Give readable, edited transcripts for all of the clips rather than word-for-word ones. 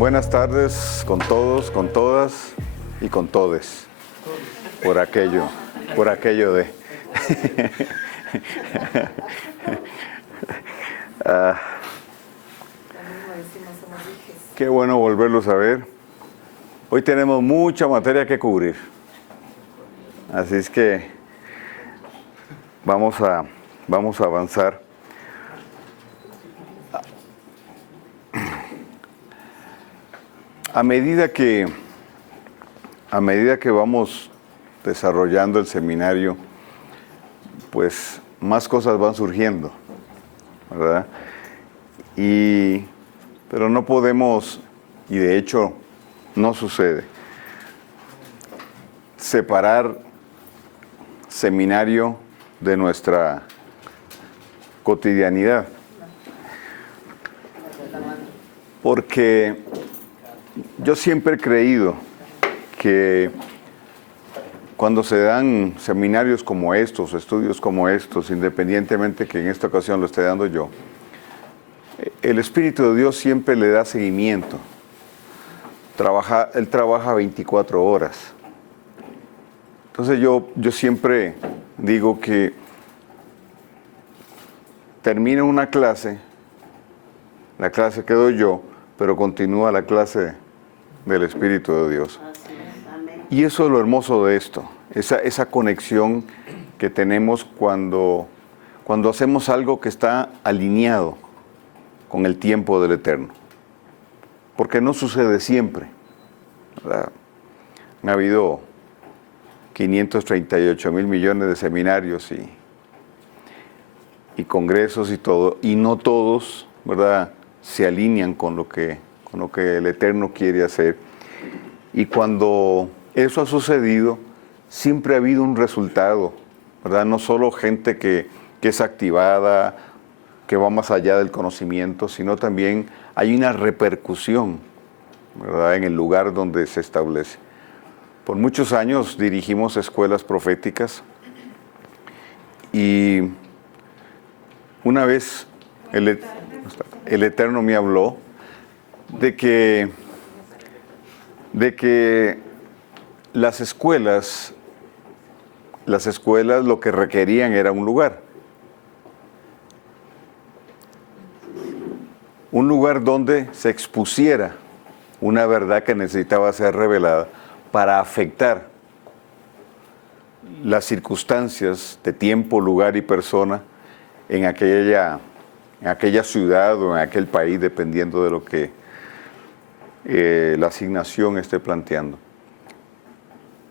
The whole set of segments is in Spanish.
Buenas tardes con todos, con todas y con todes. Por aquello de... Qué bueno volverlos a ver. Hoy tenemos mucha materia que cubrir. Así es que vamos a avanzar. A medida que vamos desarrollando el seminario, pues más cosas van surgiendo, ¿verdad? Pero no podemos, y de hecho no sucede, separar seminario de nuestra cotidianidad. Porque yo siempre he creído que cuando se dan seminarios como estos, estudios como estos, independientemente que en esta ocasión lo esté dando yo, el Espíritu de Dios siempre le da seguimiento. Él trabaja 24 horas. Entonces yo siempre digo que termina una clase, la clase que doy yo, pero continúa la clase del Espíritu de Dios. Y eso es lo hermoso de esto, esa conexión que tenemos cuando hacemos algo que está alineado con el tiempo del Eterno. Porque no sucede siempre, ¿verdad? Ha habido 538 mil millones de seminarios y congresos y todo, y no todos, ¿verdad?, se alinean con lo que el Eterno quiere hacer. Y cuando eso ha sucedido, siempre ha habido un resultado, ¿verdad? No solo gente que es activada, que va más allá del conocimiento, sino también hay una repercusión, ¿verdad?, en el lugar donde se establece. Por muchos años dirigimos escuelas proféticas y una vez el Eterno me habló de que las escuelas lo que requerían era un lugar donde se expusiera una verdad que necesitaba ser revelada para afectar las circunstancias de tiempo, lugar y persona en aquella ciudad o en aquel país, dependiendo de lo que la asignación esté planteando.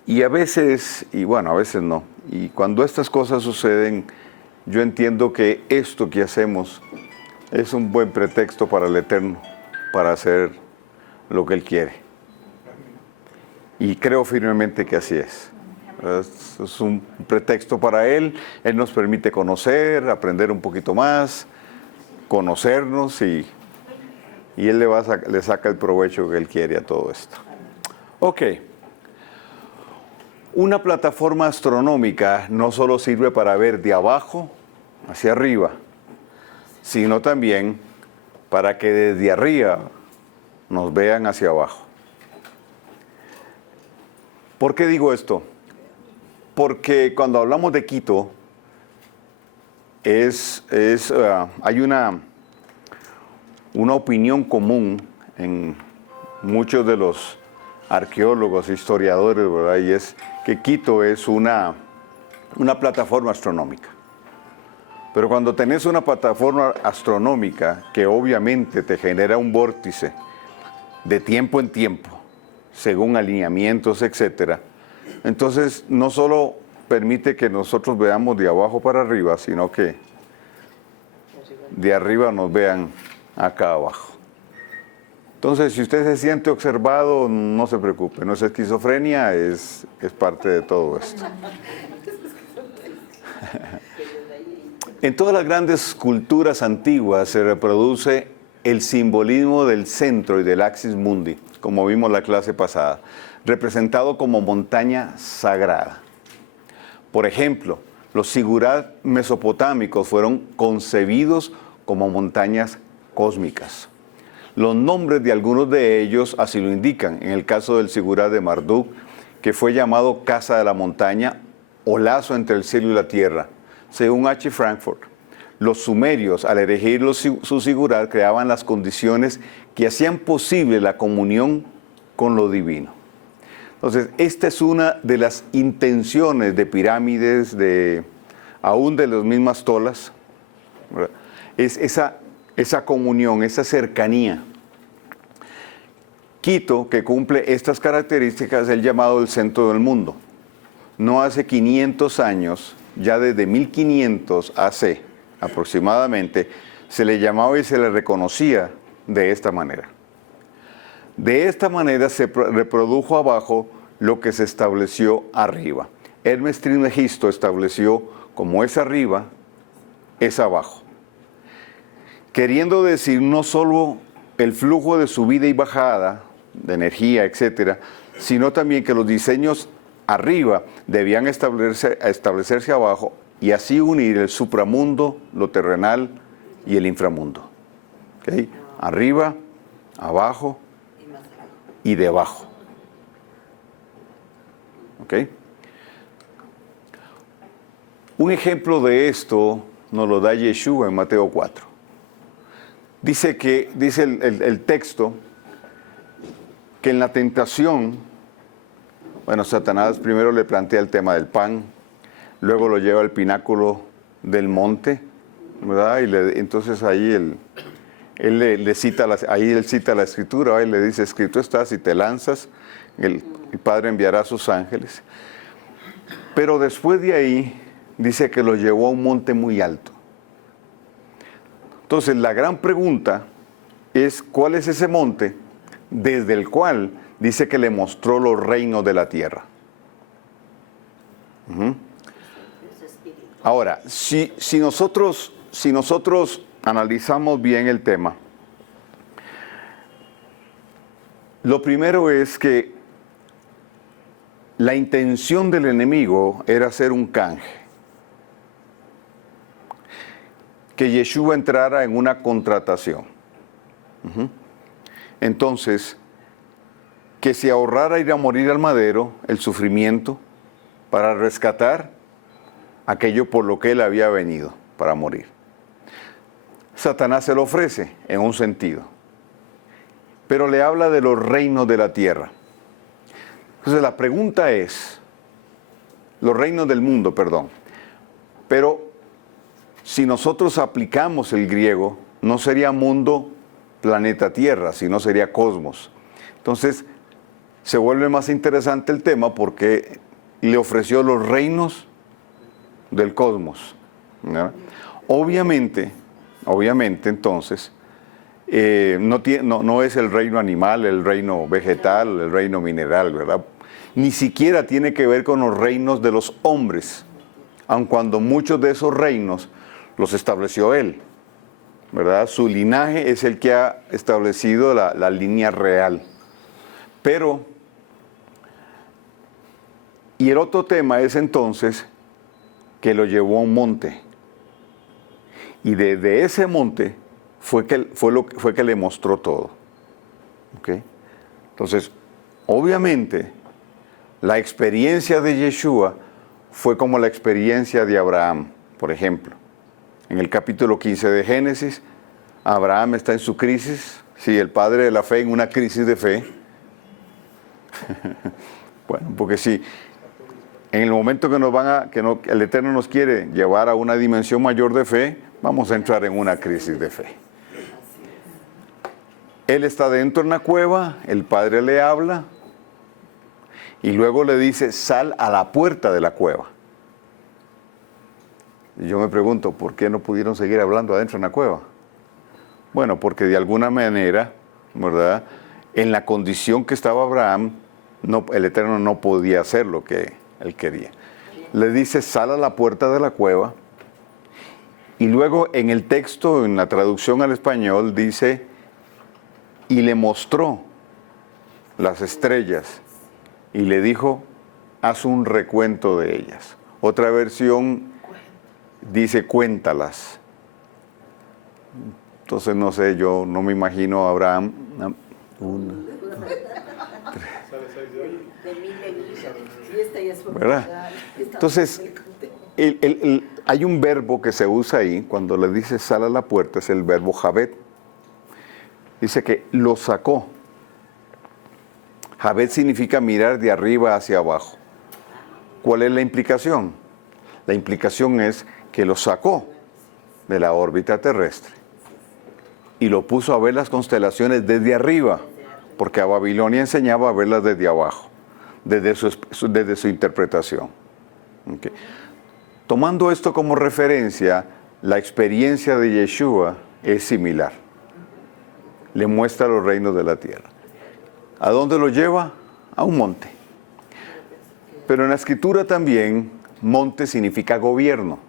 Y a veces no. Y cuando estas cosas suceden, yo entiendo que esto que hacemos es un buen pretexto para el Eterno, para hacer lo que Él quiere. Y creo firmemente que así es. Es un pretexto para Él. Él nos permite conocer, aprender un poquito más, conocernos y Él le saca el provecho que Él quiere a todo esto. Ok. Una plataforma astronómica no solo sirve para ver de abajo hacia arriba, sino también para que desde arriba nos vean hacia abajo. ¿Por qué digo esto? Porque cuando hablamos de Quito, hay una opinión común en muchos de los arqueólogos, historiadores, ¿verdad? Y es que Quito es una plataforma astronómica. Pero cuando tenés una plataforma astronómica que obviamente te genera un vórtice de tiempo en tiempo, según alineamientos, etcétera, entonces no solo permite que nosotros veamos de abajo para arriba, sino que de arriba nos vean acá abajo. Entonces, si usted se siente observado, no se preocupe, no es esquizofrenia, es parte de todo esto. En todas las grandes culturas antiguas se reproduce el simbolismo del centro y del axis mundi, como vimos la clase pasada, representado como montaña sagrada. Por ejemplo, los sigurat mesopotámicos fueron concebidos como montañas cósmicas. Los nombres de algunos de ellos así lo indican. En el caso del Sigurat de Marduk, que fue llamado Casa de la Montaña o lazo entre el cielo y la tierra. Según H. Frankfurt, los sumerios, al erigir su Sigurat, creaban las condiciones que hacían posible la comunión con lo divino. Entonces, esta es una de las intenciones de pirámides, aún de las mismas tolas, ¿verdad? Es esa comunión, esa cercanía. Quito, que cumple estas características, es el llamado el centro del mundo. No hace 500 años, ya desde 1500 AC aproximadamente, se le llamaba y se le reconocía de esta manera. De esta manera se reprodujo abajo lo que se estableció arriba. Hermes Trismegisto estableció como es arriba, es abajo. Queriendo decir no solo el flujo de subida y bajada, de energía, etcétera, sino también que los diseños arriba debían establecerse abajo y así unir el supramundo, lo terrenal y el inframundo. ¿Okay? Arriba, abajo y debajo. ¿Okay? Un ejemplo de esto nos lo da Yeshua en Mateo 4. Dice el texto que en la tentación, bueno, Satanás primero le plantea el tema del pan, luego lo lleva al pináculo del monte, ¿verdad? Y entonces ahí él cita la escritura, ¿verdad? Y le dice, escrito está, si te lanzas, el Padre enviará a sus ángeles. Pero después de ahí, dice que lo llevó a un monte muy alto. Entonces, la gran pregunta es, ¿cuál es ese monte desde el cual dice que le mostró los reinos de la tierra? Ahora, si nosotros analizamos bien el tema, lo primero es que la intención del enemigo era hacer un canje. Que Yeshua entrara en una contratación. Entonces, que se ahorrara ir a morir al madero, el sufrimiento, para rescatar aquello por lo que él había venido, para morir. Satanás se lo ofrece en un sentido, pero le habla de los reinos de la tierra. Entonces la pregunta es, los reinos del mundo, perdón, pero si nosotros aplicamos el griego, no sería mundo, planeta Tierra, sino sería cosmos. Entonces, se vuelve más interesante el tema porque le ofreció los reinos del cosmos, ¿no? Obviamente, entonces, no es el reino animal, el reino vegetal, el reino mineral, ¿verdad? Ni siquiera tiene que ver con los reinos de los hombres, aun cuando muchos de esos reinos los estableció él, ¿verdad? Su linaje es el que ha establecido la línea real. Pero, y el otro tema es entonces que lo llevó a un monte. Y desde ese monte fue que le mostró todo. ¿Okay? Entonces, obviamente, la experiencia de Yeshua fue como la experiencia de Abraham, por ejemplo. En el capítulo 15 de Génesis, Abraham está en su crisis, sí, el padre de la fe en una crisis de fe. Bueno, porque sí, en el momento que el Eterno nos quiere llevar a una dimensión mayor de fe, vamos a entrar en una crisis de fe. Él está dentro en la cueva, el padre le habla y luego le dice, sal a la puerta de la cueva. Y yo me pregunto, ¿por qué no pudieron seguir hablando adentro en la cueva? Bueno, porque de alguna manera, ¿verdad? En la condición que estaba Abraham, el Eterno no podía hacer lo que él quería. Le dice, sal a la puerta de la cueva. Y luego en el texto, en la traducción al español, dice, y le mostró las estrellas. Y le dijo, haz un recuento de ellas. Otra versión dice, cuéntalas. Entonces, no sé, yo no me imagino a Abraham. Una, ¿verdad? Entonces, hay un verbo que se usa ahí, cuando le dice sal a la puerta, es el verbo jabet. Dice que lo sacó. Jabet significa mirar de arriba hacia abajo. ¿Cuál es la implicación? La implicación es que lo sacó de la órbita terrestre y lo puso a ver las constelaciones desde arriba, porque a Babilonia enseñaba a verlas desde abajo, desde su interpretación. ¿Okay? Tomando esto como referencia, la experiencia de Yeshua es similar. Le muestra los reinos de la tierra. ¿A dónde lo lleva? A un monte. Pero en la escritura también, monte significa gobierno.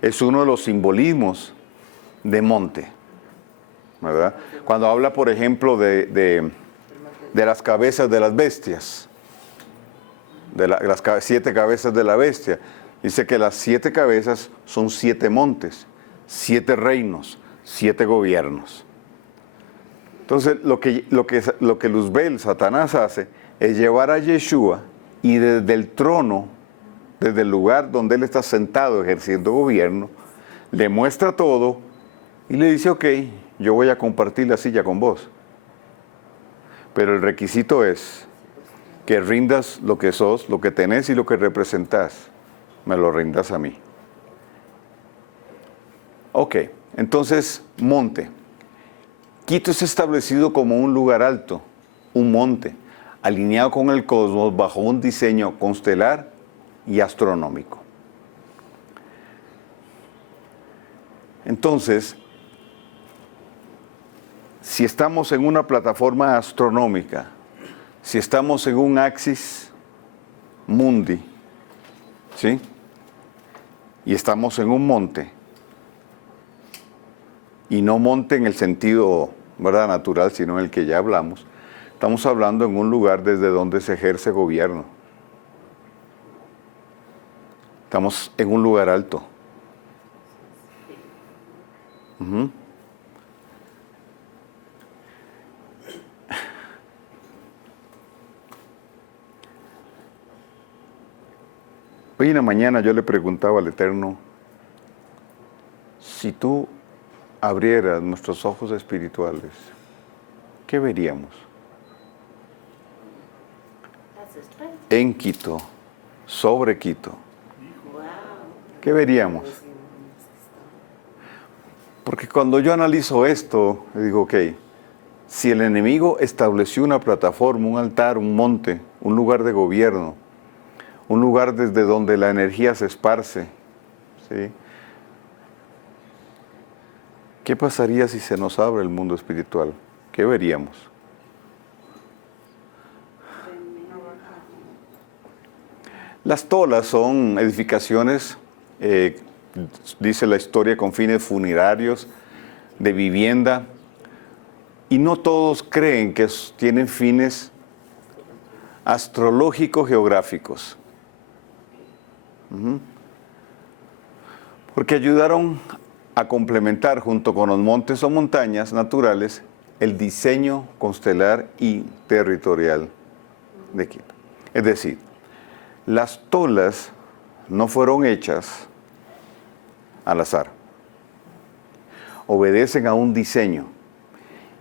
Es uno de los simbolismos de monte, ¿verdad? Cuando habla, por ejemplo, de las cabezas de las bestias, las 7 cabezas de la bestia, dice que las 7 cabezas son 7 montes, 7 reinos, 7 gobiernos. Entonces, lo que Luzbel, Satanás, hace es llevar a Yeshua y desde el trono, desde el lugar donde él está sentado ejerciendo gobierno, le muestra todo y le dice, ok, yo voy a compartir la silla con vos. Pero el requisito es que rindas lo que sos, lo que tenés y lo que representás. Me lo rindas a mí. Ok, entonces, monte. Quito es establecido como un lugar alto, un monte, alineado con el cosmos bajo un diseño constelar y astronómico. Entonces, si estamos en una plataforma astronómica, si estamos en un axis mundi, ¿sí? Y estamos en un monte, y no monte en el sentido, ¿verdad?, natural, sino en el que ya hablamos, estamos hablando en un lugar desde donde se ejerce gobierno. Estamos en un lugar alto. Uh-huh. Hoy en la mañana yo le preguntaba al Eterno, si tú abrieras nuestros ojos espirituales, ¿qué veríamos? En Quito, sobre Quito. ¿Qué veríamos? Porque cuando yo analizo esto, digo, ok, si el enemigo estableció una plataforma, un altar, un monte, un lugar de gobierno, un lugar desde donde la energía se esparce, ¿sí? ¿Qué pasaría si se nos abre el mundo espiritual? ¿Qué veríamos? Las tolas son edificaciones, dice la historia, con fines funerarios, de vivienda, y no todos creen que tienen fines astrológicos geográficos. Porque ayudaron a complementar junto con los montes o montañas naturales el diseño constelar y territorial de Quito. Es decir, las tolas no fueron hechas al azar. Obedecen a un diseño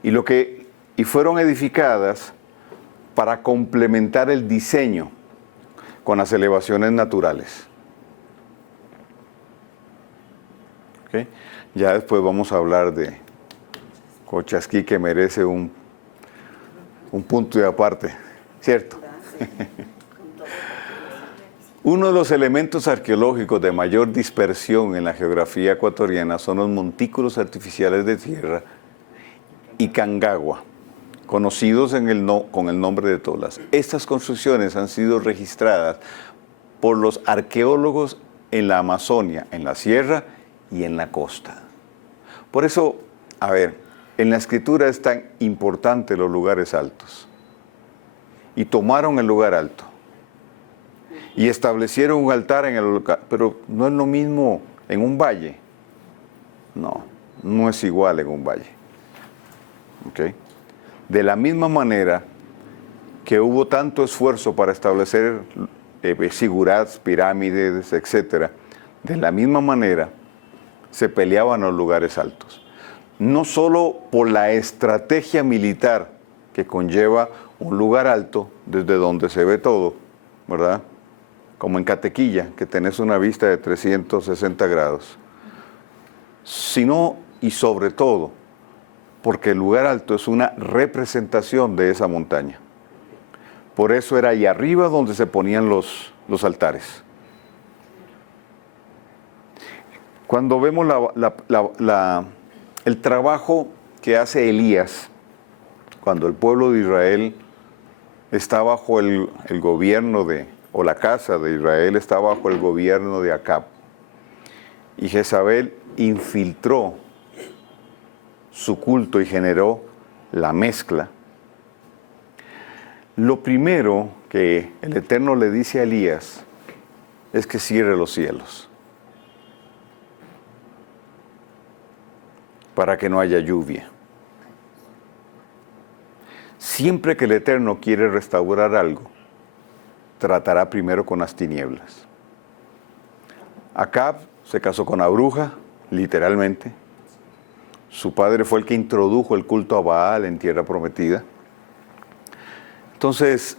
y fueron edificadas para complementar el diseño con las elevaciones naturales. ¿Okay? Ya después vamos a hablar de Cochasquí, que merece un punto de aparte, ¿cierto? Uno de los elementos arqueológicos de mayor dispersión en la geografía ecuatoriana son los montículos artificiales de tierra y Cangagua, conocidos con el nombre de tolas. Estas construcciones han sido registradas por los arqueólogos en la Amazonia, en la sierra y en la costa. Por eso, en la escritura es tan importante los lugares altos. Y tomaron el lugar alto. Y establecieron un altar en el lugar, pero no es lo mismo en un valle. No. no es igual en un valle. ¿Okay? De la misma manera que hubo tanto esfuerzo para establecer sigurats, pirámides, etc., de la misma manera se peleaban los lugares altos. No solo por la estrategia militar que conlleva un lugar alto, desde donde se ve todo, ¿verdad? Como en Catequilla, que tenés una vista de 360 grados, sino y sobre todo porque el lugar alto es una representación de esa montaña. Por eso era ahí arriba donde se ponían los altares. Cuando vemos el trabajo que hace Elías, cuando el pueblo de Israel está bajo el gobierno o la casa de Israel está bajo el gobierno de Acab, y Jezabel infiltró su culto y generó la mezcla. Lo primero que el Eterno le dice a Elías es que cierre los cielos para que no haya lluvia. Siempre que el Eterno quiere restaurar algo, tratará primero con las tinieblas. Acab se casó con la bruja, literalmente. Su padre fue el que introdujo el culto a Baal en Tierra Prometida. Entonces,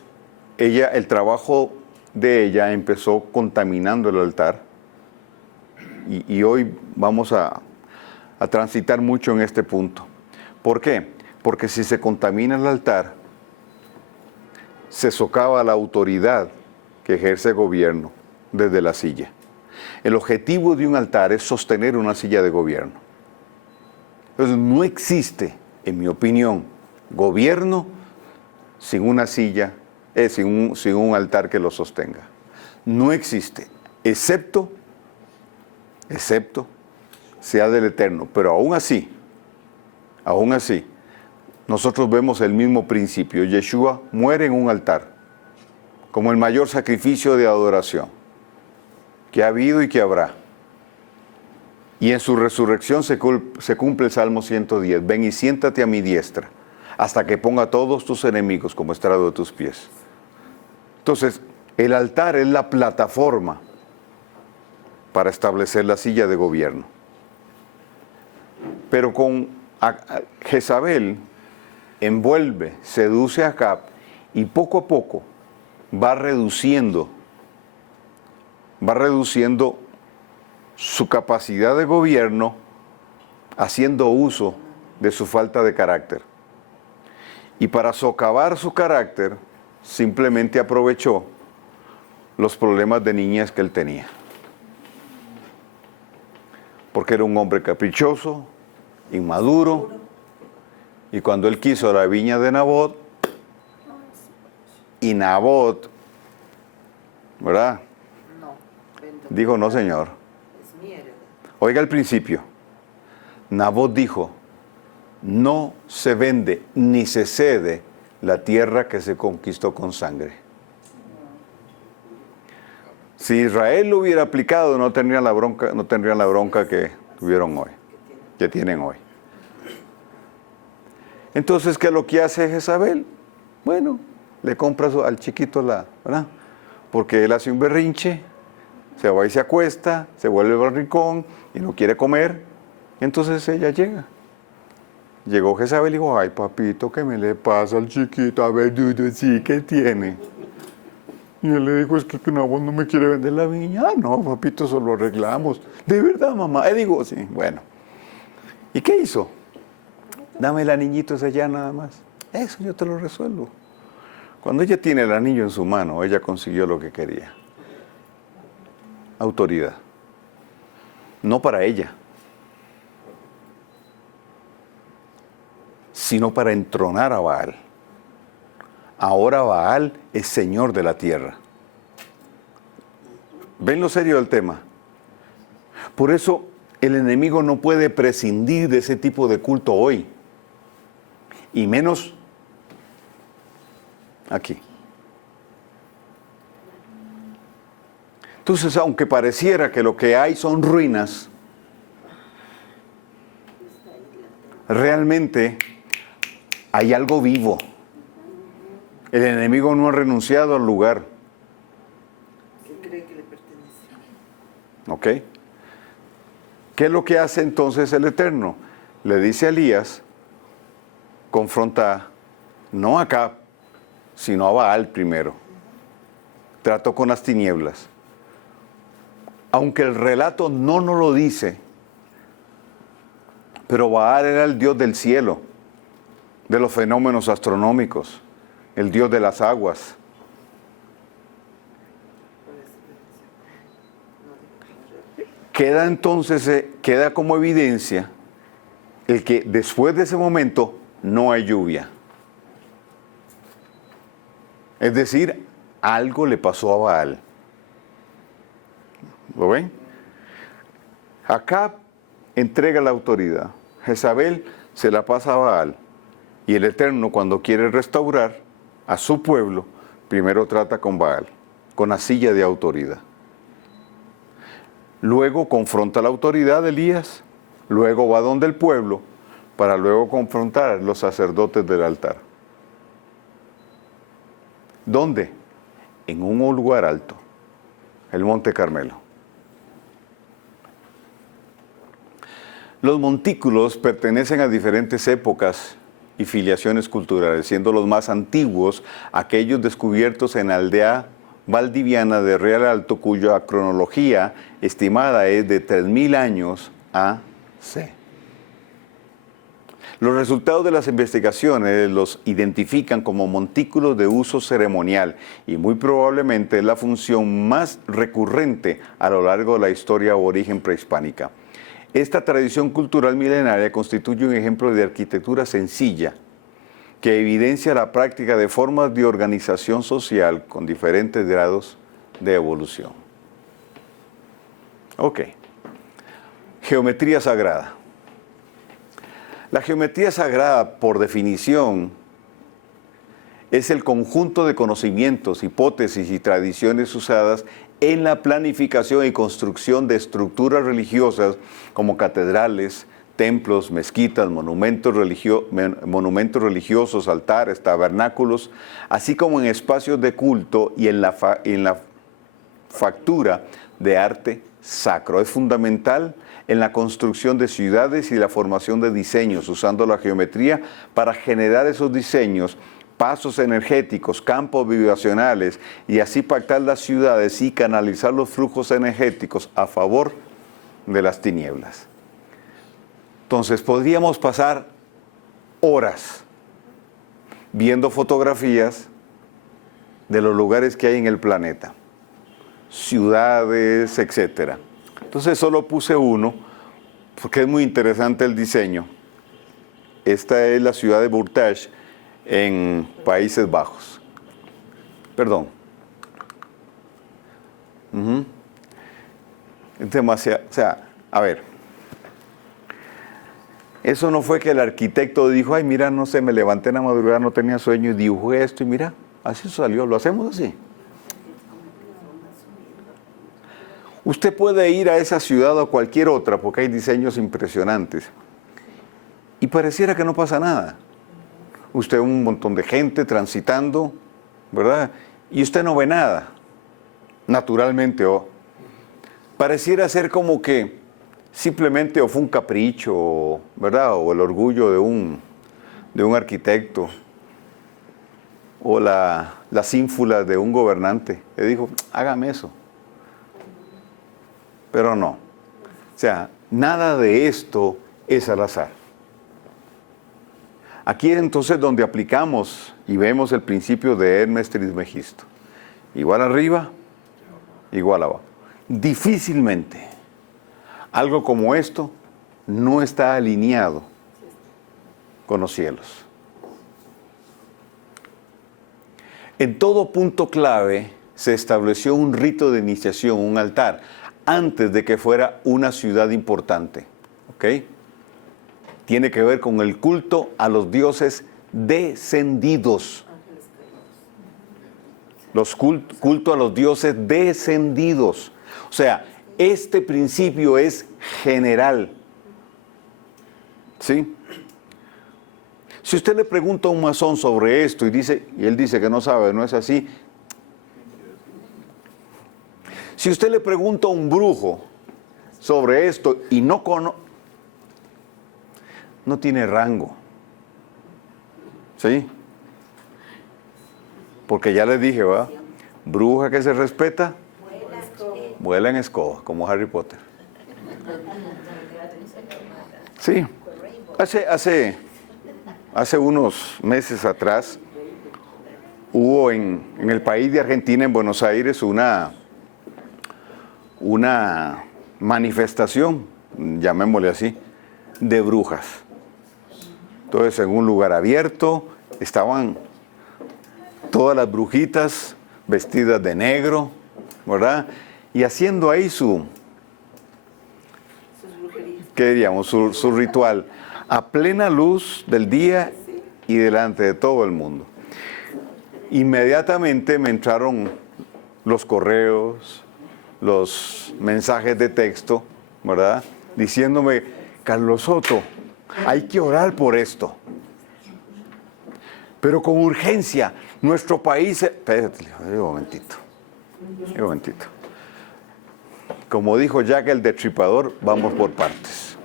el trabajo de ella empezó contaminando el altar. Y hoy vamos a transitar mucho en este punto. ¿Por qué? Porque si se contamina el altar, se socava la autoridad que ejerce el gobierno desde la silla. El objetivo de un altar es sostener una silla de gobierno. Entonces no existe, en mi opinión, gobierno sin una silla, sin un altar que lo sostenga. No existe, excepto sea del Eterno. Pero aún así, nosotros vemos el mismo principio. Yeshua muere en un altar, como el mayor sacrificio de adoración que ha habido y que habrá. Y en su resurrección se cumple el Salmo 110. Ven y siéntate a mi diestra, hasta que ponga a todos tus enemigos como estrado de tus pies. Entonces, el altar es la plataforma para establecer la silla de gobierno. Pero con Jezabel envuelve, seduce a Acab y poco a poco va reduciendo su capacidad de gobierno, haciendo uso de su falta de carácter. Y para socavar su carácter, simplemente aprovechó los problemas de niñez que él tenía. Porque era un hombre caprichoso, inmaduro, y cuando él quiso la viña de Nabot, y Nabot, ¿verdad? Dijo, no, señor. Oiga el principio. Nabot dijo, no se vende ni se cede la tierra que se conquistó con sangre. Si Israel lo hubiera aplicado, no tendrían la bronca que tuvieron hoy, que tienen hoy. Entonces, ¿qué es lo que hace Jezabel? Bueno, le compra al chiquito ¿verdad? Porque él hace un berrinche, se va y se acuesta, se vuelve al rincón y no quiere comer. Entonces ella llega. Llegó Jezabel y dijo, ay papito, ¿qué me le pasa al chiquito? A ver, Dudu, sí, ¿qué tiene? Y él le dijo, es que Nabot no me quiere vender la viña. Ah, no, papito, eso lo arreglamos. ¿De verdad, mamá? Digo, sí, bueno. ¿Y qué hizo? Dame el anillito ese allá nada más. Eso yo te lo resuelvo. Cuando ella tiene el anillo en su mano, ella consiguió lo que quería. Autoridad. No para ella, sino para entronar a Baal. Ahora Baal es señor de la tierra. ¿Ven lo serio del tema? Por eso el enemigo no puede prescindir de ese tipo de culto hoy. Y menos aquí. Entonces, aunque pareciera que lo que hay son ruinas, realmente hay algo vivo. El enemigo no ha renunciado al lugar. ¿Qué cree que le pertenece? ¿Ok? ¿Qué es lo que hace entonces el Eterno? Le dice a Elías, confronta no a Acab, sino a Baal primero. Trató con las tinieblas. Aunque el relato no nos lo dice, pero Baal era el dios del cielo, de los fenómenos astronómicos, el dios de las aguas. Queda entonces, queda como evidencia el que después de ese momento no hay lluvia. Es decir, algo le pasó a Baal. ¿Lo ven? Acab entrega la autoridad. Jezabel se la pasa a Baal. Y el Eterno, cuando quiere restaurar a su pueblo, primero trata con Baal, con la silla de autoridad. Luego confronta la autoridad de Elías. Luego va donde el pueblo, para luego confrontar a los sacerdotes del altar. ¿Dónde? En un lugar alto, el Monte Carmelo. Los montículos pertenecen a diferentes épocas y filiaciones culturales, siendo los más antiguos aquellos descubiertos en la aldea valdiviana de Real Alto, cuya cronología estimada es de 3000 años A.C. Los resultados de las investigaciones los identifican como montículos de uso ceremonial y muy probablemente es la función más recurrente a lo largo de la historia aborigen prehispánica. Esta tradición cultural milenaria constituye un ejemplo de arquitectura sencilla que evidencia la práctica de formas de organización social con diferentes grados de evolución. Ok. Geometría sagrada. La geometría sagrada, por definición, es el conjunto de conocimientos, hipótesis y tradiciones usadas en la planificación y construcción de estructuras religiosas como catedrales, templos, mezquitas, monumentos religiosos, altares, tabernáculos, así como en espacios de culto y en la factura de arte sacro. Es fundamental en la construcción de ciudades y la formación de diseños, usando la geometría para generar esos diseños, pasos energéticos, campos vibracionales y así pactar las ciudades y canalizar los flujos energéticos a favor de las tinieblas. Entonces podríamos pasar horas viendo fotografías de los lugares que hay en el planeta, ciudades, etc. Entonces solo puse uno porque es muy interesante el diseño. Esta es la ciudad de Burtash en Países Bajos. Perdón. Es demasiado, o sea, a ver. Eso no fue que el arquitecto dijo, ay, mira, no sé, me levanté en la madrugada, no tenía sueño y dibujé esto y mira, así salió, lo hacemos así. Usted puede ir a esa ciudad o a cualquier otra porque hay diseños impresionantes y pareciera que no pasa nada. Usted ve un montón de gente transitando, ¿verdad? Y usted no ve nada, naturalmente. Pareciera ser como que simplemente o fue un capricho, ¿verdad? O el orgullo de un arquitecto, o las ínfulas de un gobernante. Le dijo, hágame eso. Pero no. O sea, nada de esto es al azar. Aquí es entonces donde aplicamos y vemos el principio de Hermes Trismegisto. Igual arriba, igual abajo. Difícilmente algo como esto no está alineado con los cielos. En todo punto clave se estableció un rito de iniciación, un altar, antes de que fuera una ciudad importante. ¿Ok? Tiene que ver con el culto a los dioses descendidos. Culto a los dioses descendidos. O sea, este principio es general. ¿Sí? Si usted le pregunta a un masón sobre esto y él dice que no sabe, no es así. Si usted le pregunta a un brujo sobre esto y no tiene rango. ¿Sí? Porque ya les dije, ¿va? Bruja que se respeta, vuela en escoba, como Harry Potter. Sí. Hace unos meses atrás hubo en el país de Argentina, en Buenos Aires, una manifestación, llamémosle así, de brujas. Entonces, en un lugar abierto, estaban todas las brujitas vestidas de negro, ¿verdad? Y haciendo ahí ¿qué diríamos? Su ritual, a plena luz del día y delante de todo el mundo. Inmediatamente me entraron los correos, los mensajes de texto, ¿verdad? Diciéndome, Carlos Soto, hay que orar por esto. Pero con urgencia, nuestro país... Espérate, un momentito. Como dijo Jack el Destripador, vamos por partes.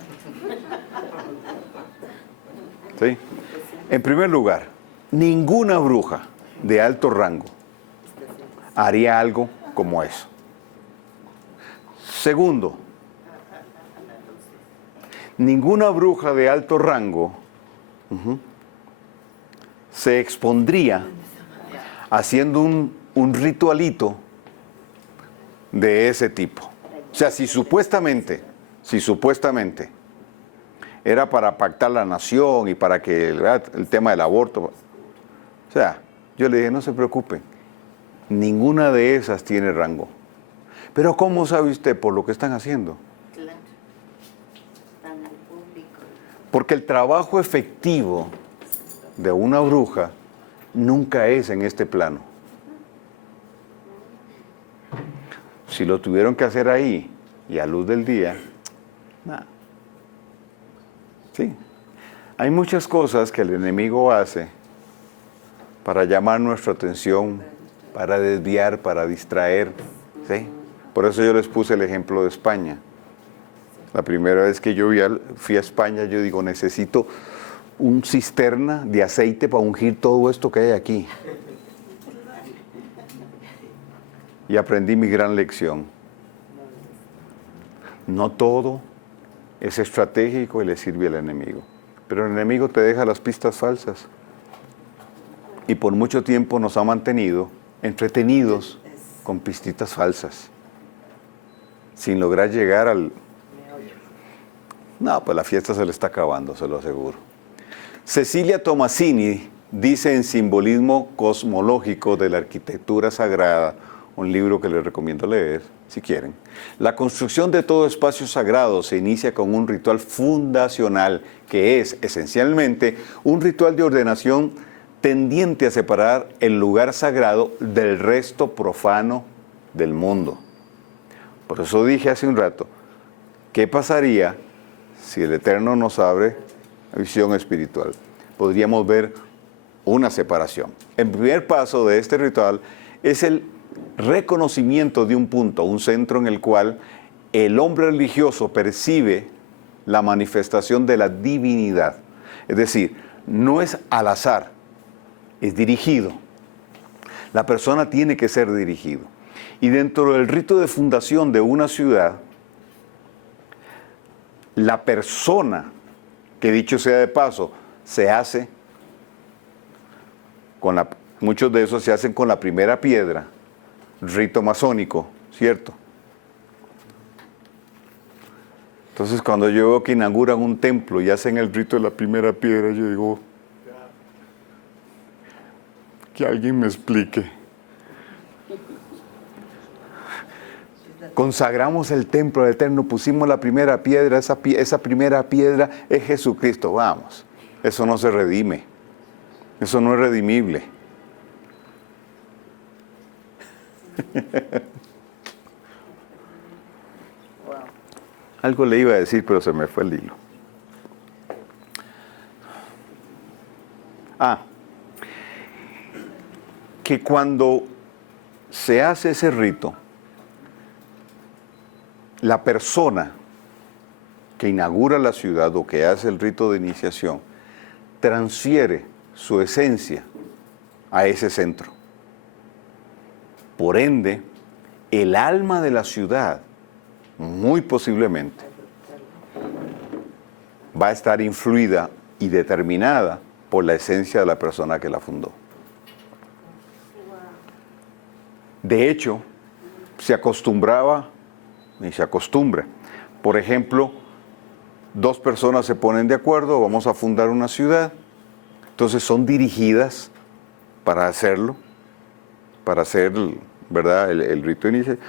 ¿Sí? En primer lugar, ninguna bruja de alto rango haría algo como eso. Segundo, ninguna bruja de alto rango se expondría haciendo un ritualito de ese tipo. O sea, si supuestamente era para pactar la nación y para que el tema del aborto, o sea, yo le dije, no se preocupen, ninguna de esas tiene rango. Pero ¿cómo sabe usted? Por lo que están haciendo. Claro. Están al público. Porque el trabajo efectivo de una bruja nunca es en este plano. Si lo tuvieron que hacer ahí y a luz del día, nada. Sí. Hay muchas cosas que el enemigo hace para llamar nuestra atención, para desviar, para distraer. ¿Sí? Por eso yo les puse el ejemplo de España. La primera vez que yo fui a España, yo digo, necesito un cisterna de aceite para ungir todo esto que hay aquí. Y aprendí mi gran lección. No todo es estratégico y le sirve al enemigo. Pero el enemigo te deja las pistas falsas. Y por mucho tiempo nos ha mantenido entretenidos con pistitas falsas. Sin lograr llegar al... No, pues la fiesta se le está acabando, se lo aseguro. Cecilia Tomasini dice en Simbolismo Cosmológico de la Arquitectura Sagrada, un libro que les recomiendo leer, si quieren. La construcción de todo espacio sagrado se inicia con un ritual fundacional, que es esencialmente un ritual de ordenación tendiente a separar el lugar sagrado del resto profano del mundo. Por eso dije hace un rato, ¿qué pasaría si el Eterno nos abre la visión espiritual? Podríamos ver una separación. El primer paso de este ritual es el reconocimiento de un punto, un centro en el cual el hombre religioso percibe la manifestación de la divinidad. Es decir, no es al azar, es dirigido. La persona tiene que ser dirigido. Y dentro del rito de fundación de una ciudad, la persona, que dicho sea de paso, se hace muchos de esos se hacen con la primera piedra, rito masónico, ¿cierto? Entonces cuando yo veo que inauguran un templo y hacen el rito de la primera piedra, yo digo, que alguien me explique. Consagramos el templo del Eterno, pusimos la primera piedra, esa primera piedra es Jesucristo, vamos, eso no se redime, eso no es redimible. Algo le iba a decir, pero se me fue el hilo. Que cuando se hace ese rito, la persona que inaugura la ciudad o que hace el rito de iniciación transfiere su esencia a ese centro. Por ende, el alma de la ciudad, muy posiblemente, va a estar influida y determinada por la esencia de la persona que la fundó. De hecho, se acostumbraba y se acostumbra. Por ejemplo, dos personas se ponen de acuerdo, vamos a fundar una ciudad, entonces son dirigidas para hacerlo, para hacer, ¿verdad?, el rito inicial,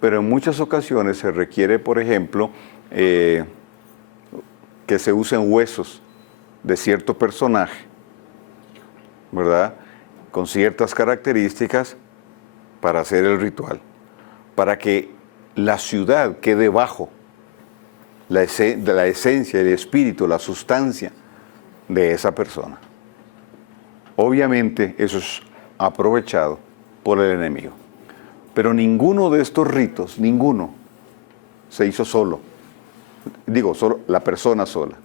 pero en muchas ocasiones se requiere, por ejemplo, que se usen huesos de cierto personaje, ¿verdad?, con ciertas características para hacer el ritual, para que la ciudad quede bajo la esencia, el espíritu, la sustancia de esa persona. Obviamente eso es aprovechado por el enemigo. Pero ninguno de estos ritos, ninguno, se hizo solo. Digo, solo la persona sola.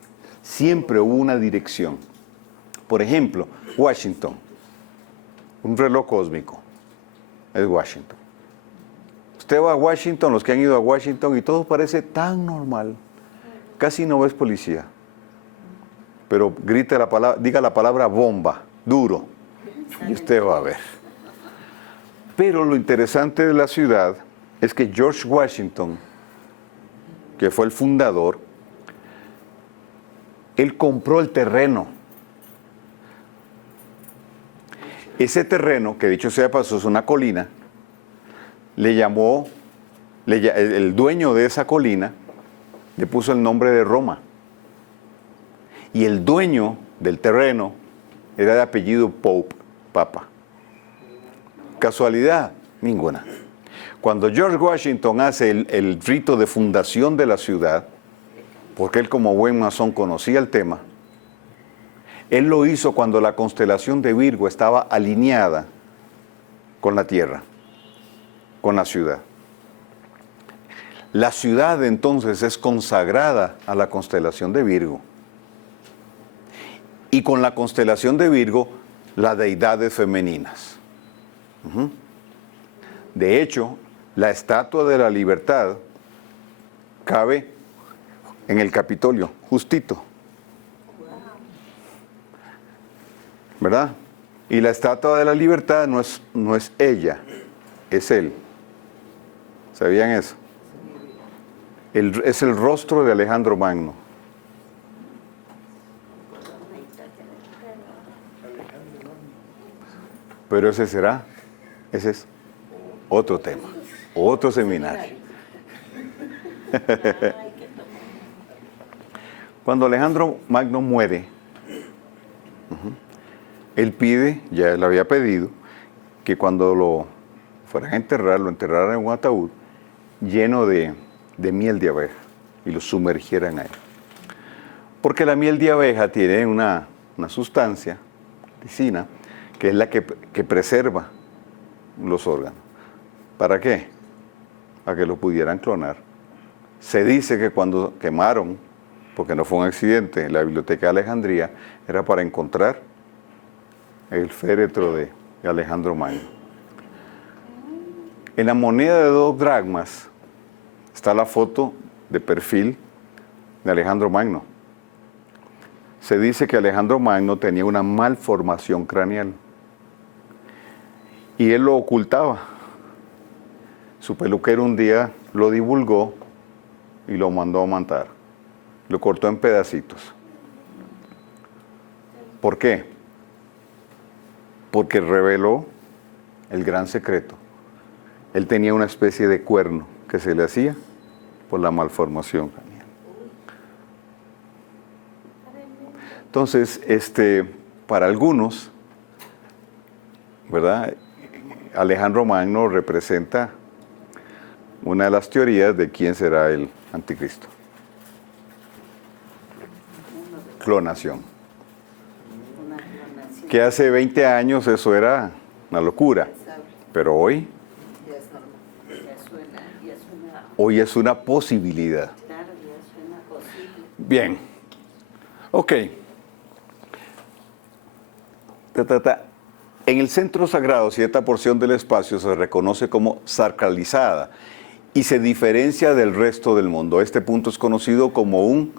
Siempre hubo una dirección. Por ejemplo, Washington, un reloj cósmico, es Washington. Usted va a Washington, los que han ido a Washington, y todo parece tan normal. Casi no ves policía. Pero grite la palabra, diga la palabra bomba, duro, y usted va a ver. Pero lo interesante de la ciudad es que George Washington, que fue el fundador, él compró el terreno. Ese terreno, que dicho sea de paso es una colina, el dueño de esa colina le puso el nombre de Roma. Y el dueño del terreno era de apellido Pope, Papa. ¿Casualidad? Ninguna. Cuando George Washington hace el rito de fundación de la ciudad, porque él como buen masón conocía el tema, él lo hizo cuando la constelación de Virgo estaba alineada con la Tierra, con la ciudad. La ciudad entonces es consagrada a la constelación de Virgo. Y con la constelación de Virgo, las deidades femeninas. De hecho, la estatua de la libertad cabe en el Capitolio, justito. ¿Verdad? Y la estatua de la libertad no es ella, es él. ¿Sabían eso? Es el rostro de Alejandro Magno. Pero ese es otro tema, otro seminario. Cuando Alejandro Magno muere, él pide, ya él había pedido, que cuando lo fueran a enterrar, lo enterraran en un ataúd lleno de miel de abeja y lo sumergieran ahí. Porque la miel de abeja tiene una sustancia, lisina, que es la que preserva los órganos. ¿Para qué? Para que lo pudieran clonar. Se dice que cuando quemaron, porque no fue un accidente, en la biblioteca de Alejandría, era para encontrar el féretro de Alejandro Magno. En la moneda de 2 dracmas está la foto de perfil de Alejandro Magno. Se dice que Alejandro Magno tenía una malformación craneal y él lo ocultaba. Su peluquero un día lo divulgó y lo mandó a matar. Lo cortó en pedacitos. ¿Por qué? Porque reveló el gran secreto. Él tenía una especie de cuerno que se le hacía por la malformación craneal. Entonces, para algunos, ¿verdad?, Alejandro Magno representa una de las teorías de quién será el anticristo. Clonación. que hace 20 años eso era una locura, Pensable. pero hoy, Ya es normal. Ya suena, hoy es una posibilidad. claro, ya suena posible. Bien, ok. En el centro sagrado, cierta porción del espacio se reconoce como sacralizada y se diferencia del resto del mundo. Este punto es conocido como un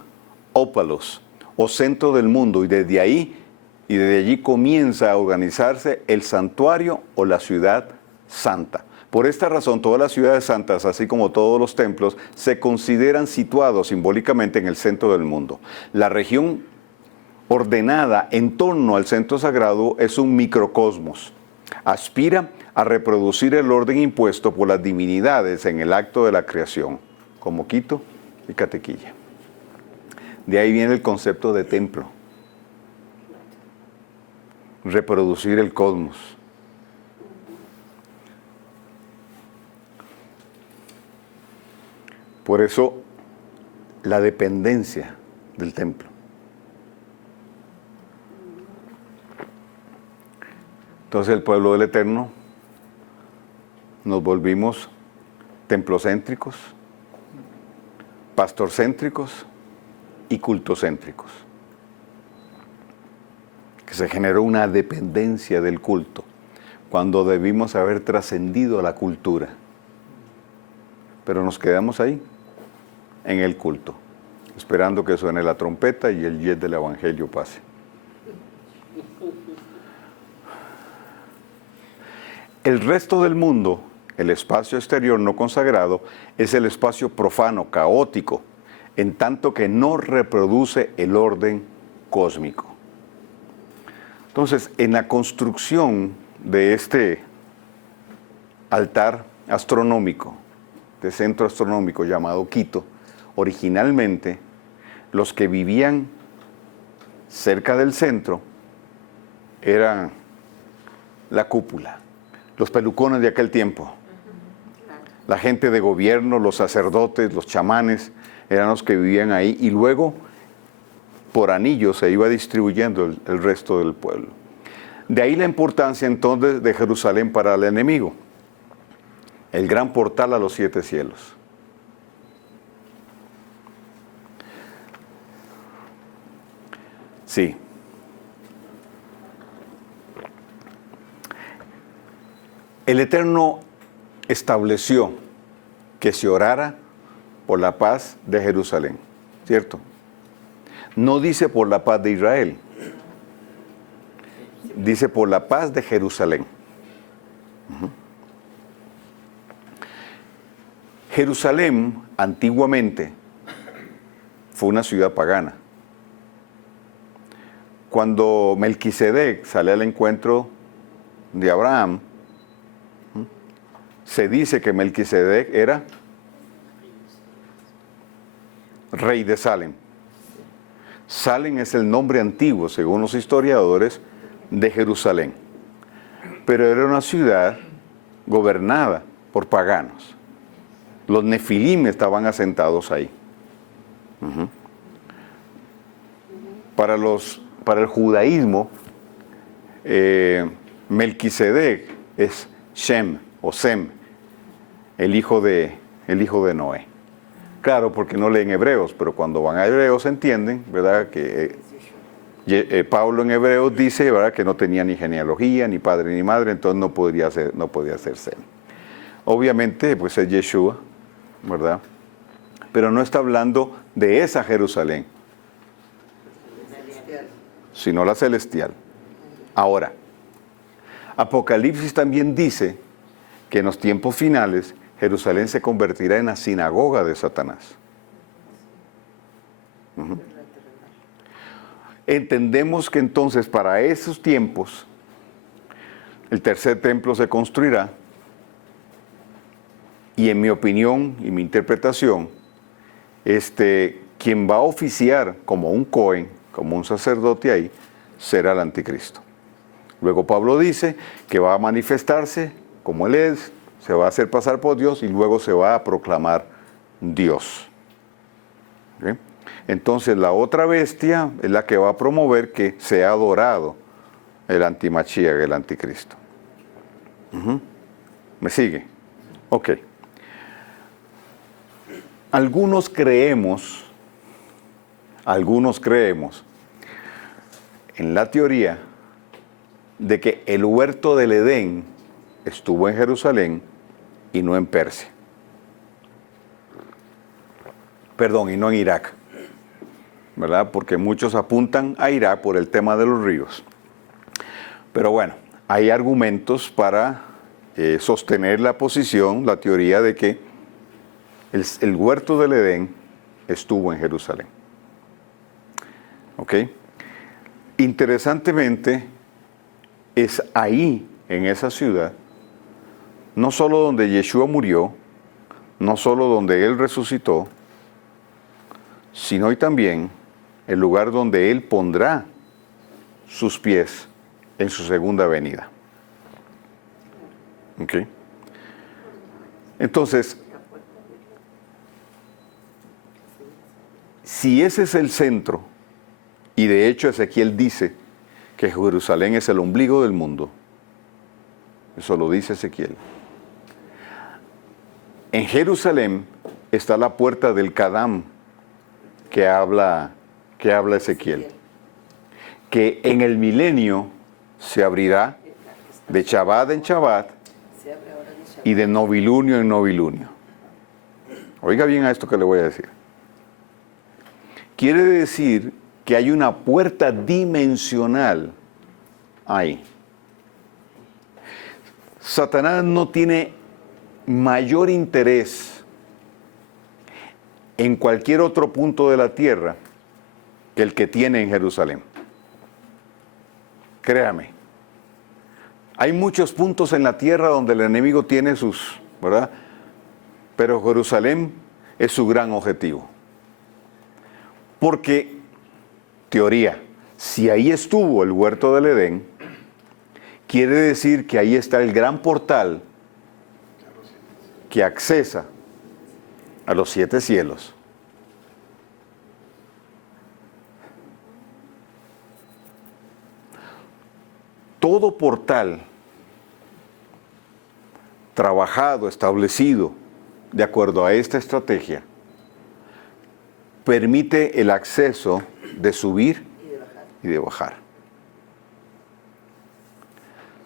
ópalos o centro del mundo y desde allí comienza a organizarse el santuario o la ciudad santa. Por esta razón, todas las ciudades santas, así como todos los templos, se consideran situados simbólicamente en el centro del mundo. La región ordenada en torno al centro sagrado es un microcosmos. Aspira a reproducir el orden impuesto por las divinidades en el acto de la creación, como Quito y Catequilla. De ahí viene el concepto de templo. Reproducir el cosmos. Por eso, la dependencia del templo. Entonces el pueblo del Eterno nos volvimos templocéntricos, pastorcéntricos y cultocéntricos. Que se generó una dependencia del culto cuando debimos haber trascendido a la cultura. Pero nos quedamos ahí, en el culto, esperando que suene la trompeta y el jet del evangelio pase. El resto del mundo, el espacio exterior no consagrado, es el espacio profano, caótico, en tanto que no reproduce el orden cósmico. Entonces, en la construcción de este altar astronómico, de centro astronómico llamado Quito, originalmente los que vivían cerca del centro eran la cúpula, los pelucones de aquel tiempo. La gente de gobierno, los sacerdotes, los chamanes, eran los que vivían ahí y luego por anillos se iba distribuyendo el resto del pueblo. De ahí la importancia entonces de Jerusalén para el enemigo, el gran portal a los 7 cielos. Sí. El Eterno estableció que se orara por la paz de Jerusalén, ¿cierto? No dice por la paz de Israel, dice por la paz de Jerusalén. Jerusalén antiguamente fue una ciudad pagana. Cuando Melquisedec sale al encuentro de Abraham, se dice que Melquisedec era rey de Salem. Salem es el nombre antiguo, según los historiadores, de Jerusalén. Pero era una ciudad gobernada por paganos. Los nefilim estaban asentados ahí. Para el judaísmo, Melquisedec es Shem o Sem, el hijo de Noé. Claro, porque no leen hebreos, pero cuando van a hebreos entienden, ¿verdad? Que Pablo en Hebreos dice, ¿verdad?, que no tenía ni genealogía, ni padre ni madre, entonces no podía ser Sem. Obviamente, pues es Yeshua, ¿verdad? Pero no está hablando de esa Jerusalén, sino la celestial. Ahora, Apocalipsis también dice que en los tiempos finales Jerusalén se convertirá en la sinagoga de Satanás. Entendemos que entonces para esos tiempos el tercer templo se construirá y en mi opinión y mi interpretación, quien va a oficiar como un cohen, como un sacerdote ahí, será el anticristo. Luego Pablo dice que va a manifestarse como él es, se va a hacer pasar por Dios y luego se va a proclamar Dios. ¿Okay? Entonces la otra bestia es la que va a promover que sea adorado el antimachías, el anticristo. ¿Me sigue? Ok. Algunos creemos en la teoría de que el huerto del Edén estuvo en Jerusalén y no en Persia. Perdón, y no en Irak, ¿verdad? Porque muchos apuntan a Irak por el tema de los ríos. Pero bueno, hay argumentos para sostener la posición, la teoría de que el huerto del Edén estuvo en Jerusalén. ¿Ok? Interesantemente, es ahí, en esa ciudad, no solo donde Yeshua murió, no solo donde Él resucitó, sino y también el lugar donde Él pondrá sus pies en su segunda venida. ¿Ok? Entonces, si ese es el centro, y de hecho Ezequiel dice que Jerusalén es el ombligo del mundo, eso lo dice Ezequiel. En Jerusalén está la puerta del Kadam que habla Ezequiel, que en el milenio se abrirá de Shabbat en Shabbat y de novilunio en novilunio. Oiga bien a esto que le voy a decir. Quiere decir que hay una puerta dimensional ahí. Satanás no tiene mayor interés en cualquier otro punto de la tierra que el que tiene en Jerusalén. Créame. Hay muchos puntos en la tierra donde el enemigo tiene sus, ¿verdad? Pero Jerusalén es su gran objetivo. Porque, teoría, si ahí estuvo el huerto del Edén, quiere decir que ahí está el gran portal que accesa a los 7 cielos. Todo portal trabajado, establecido de acuerdo a esta estrategia, permite el acceso de subir y de bajar.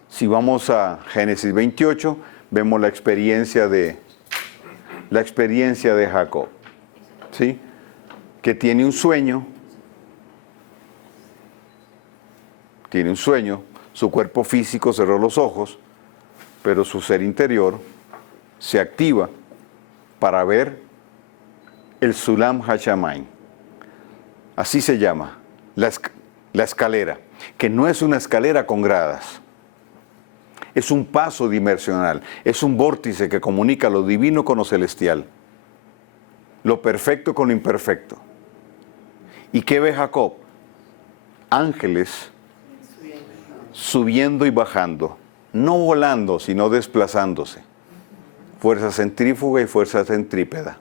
Si vamos a Génesis 28, vemos la experiencia de Jacob, ¿sí? Que tiene un sueño, su cuerpo físico cerró los ojos, pero su ser interior se activa para ver el Sulam Hashamayim. Así se llama, la escalera, que no es una escalera con gradas. Es un paso dimensional, es un vórtice que comunica lo divino con lo celestial, lo perfecto con lo imperfecto. ¿Y qué ve Jacob? Ángeles subiendo y bajando, no volando, sino desplazándose. Fuerza centrífuga y fuerza centrípeta,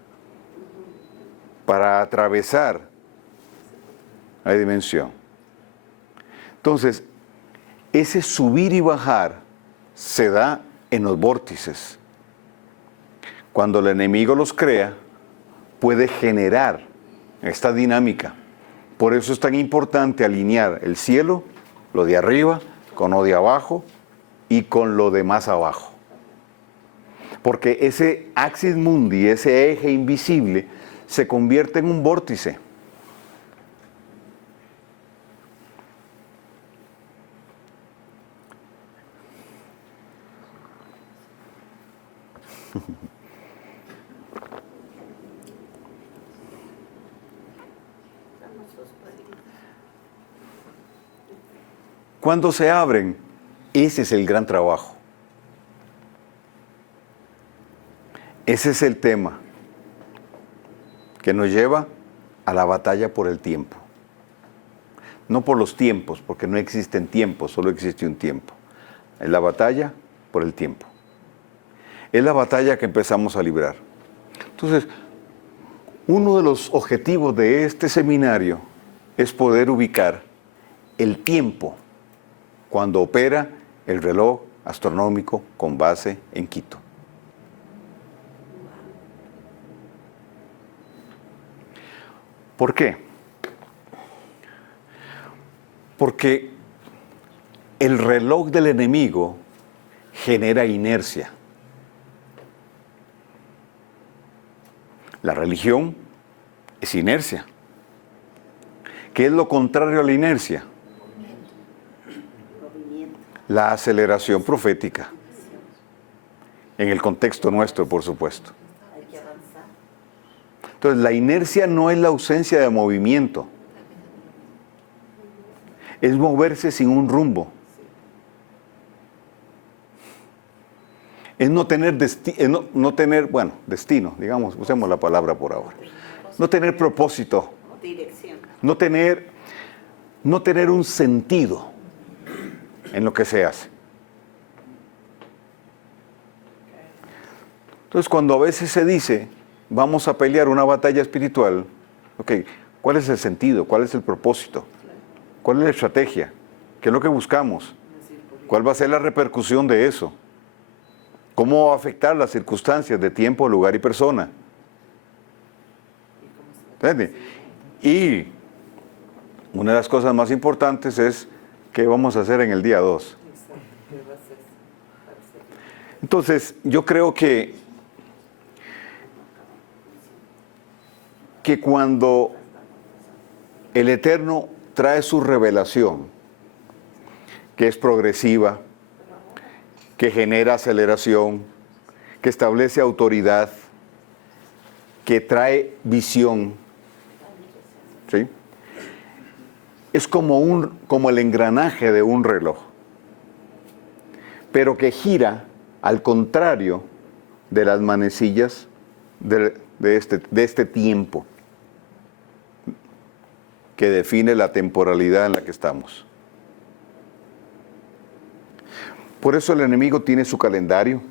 para atravesar la dimensión. Entonces, ese subir y bajar se da en los vórtices. Cuando el enemigo los crea, puede generar esta dinámica. Por eso es tan importante alinear el cielo, lo de arriba, con lo de abajo y con lo de más abajo. Porque ese axis mundi, ese eje invisible, se convierte en un vórtice. Cuando se abren, ese es el gran trabajo. Ese es el tema que nos lleva a la batalla por el tiempo. No por los tiempos, porque no existen tiempos, solo existe un tiempo. Es la batalla por el tiempo. Es la batalla que empezamos a librar. Entonces, uno de los objetivos de este seminario es poder ubicar el tiempo. cuando opera el reloj astronómico con base en Quito. ¿Por qué? Porque el reloj del enemigo genera inercia. La religión es inercia. ¿Qué es lo contrario a la inercia? La aceleración profética. En el contexto nuestro, por supuesto. Entonces, la inercia no es la ausencia de movimiento. Es moverse sin un rumbo. Es no tener destino, digamos, usemos la palabra por ahora. No tener propósito. Dirección. No tener un sentido en lo que se hace. Entonces, cuando a veces se dice, vamos a pelear una batalla espiritual, ok, ¿cuál es el sentido? ¿Cuál es el propósito? ¿Cuál es la estrategia? ¿Qué es lo que buscamos? ¿Cuál va a ser la repercusión de eso? ¿Cómo va a afectar las circunstancias de tiempo, lugar y persona? ¿Entiende? Y una de las cosas más importantes es qué vamos a hacer en el día 2. Entonces, yo creo que cuando el Eterno trae su revelación, que es progresiva, que genera aceleración, que establece autoridad, que trae visión, ¿sí? Es como el engranaje de un reloj, pero que gira al contrario de las manecillas de este tiempo que define la temporalidad en la que estamos. Por eso el enemigo tiene su calendario.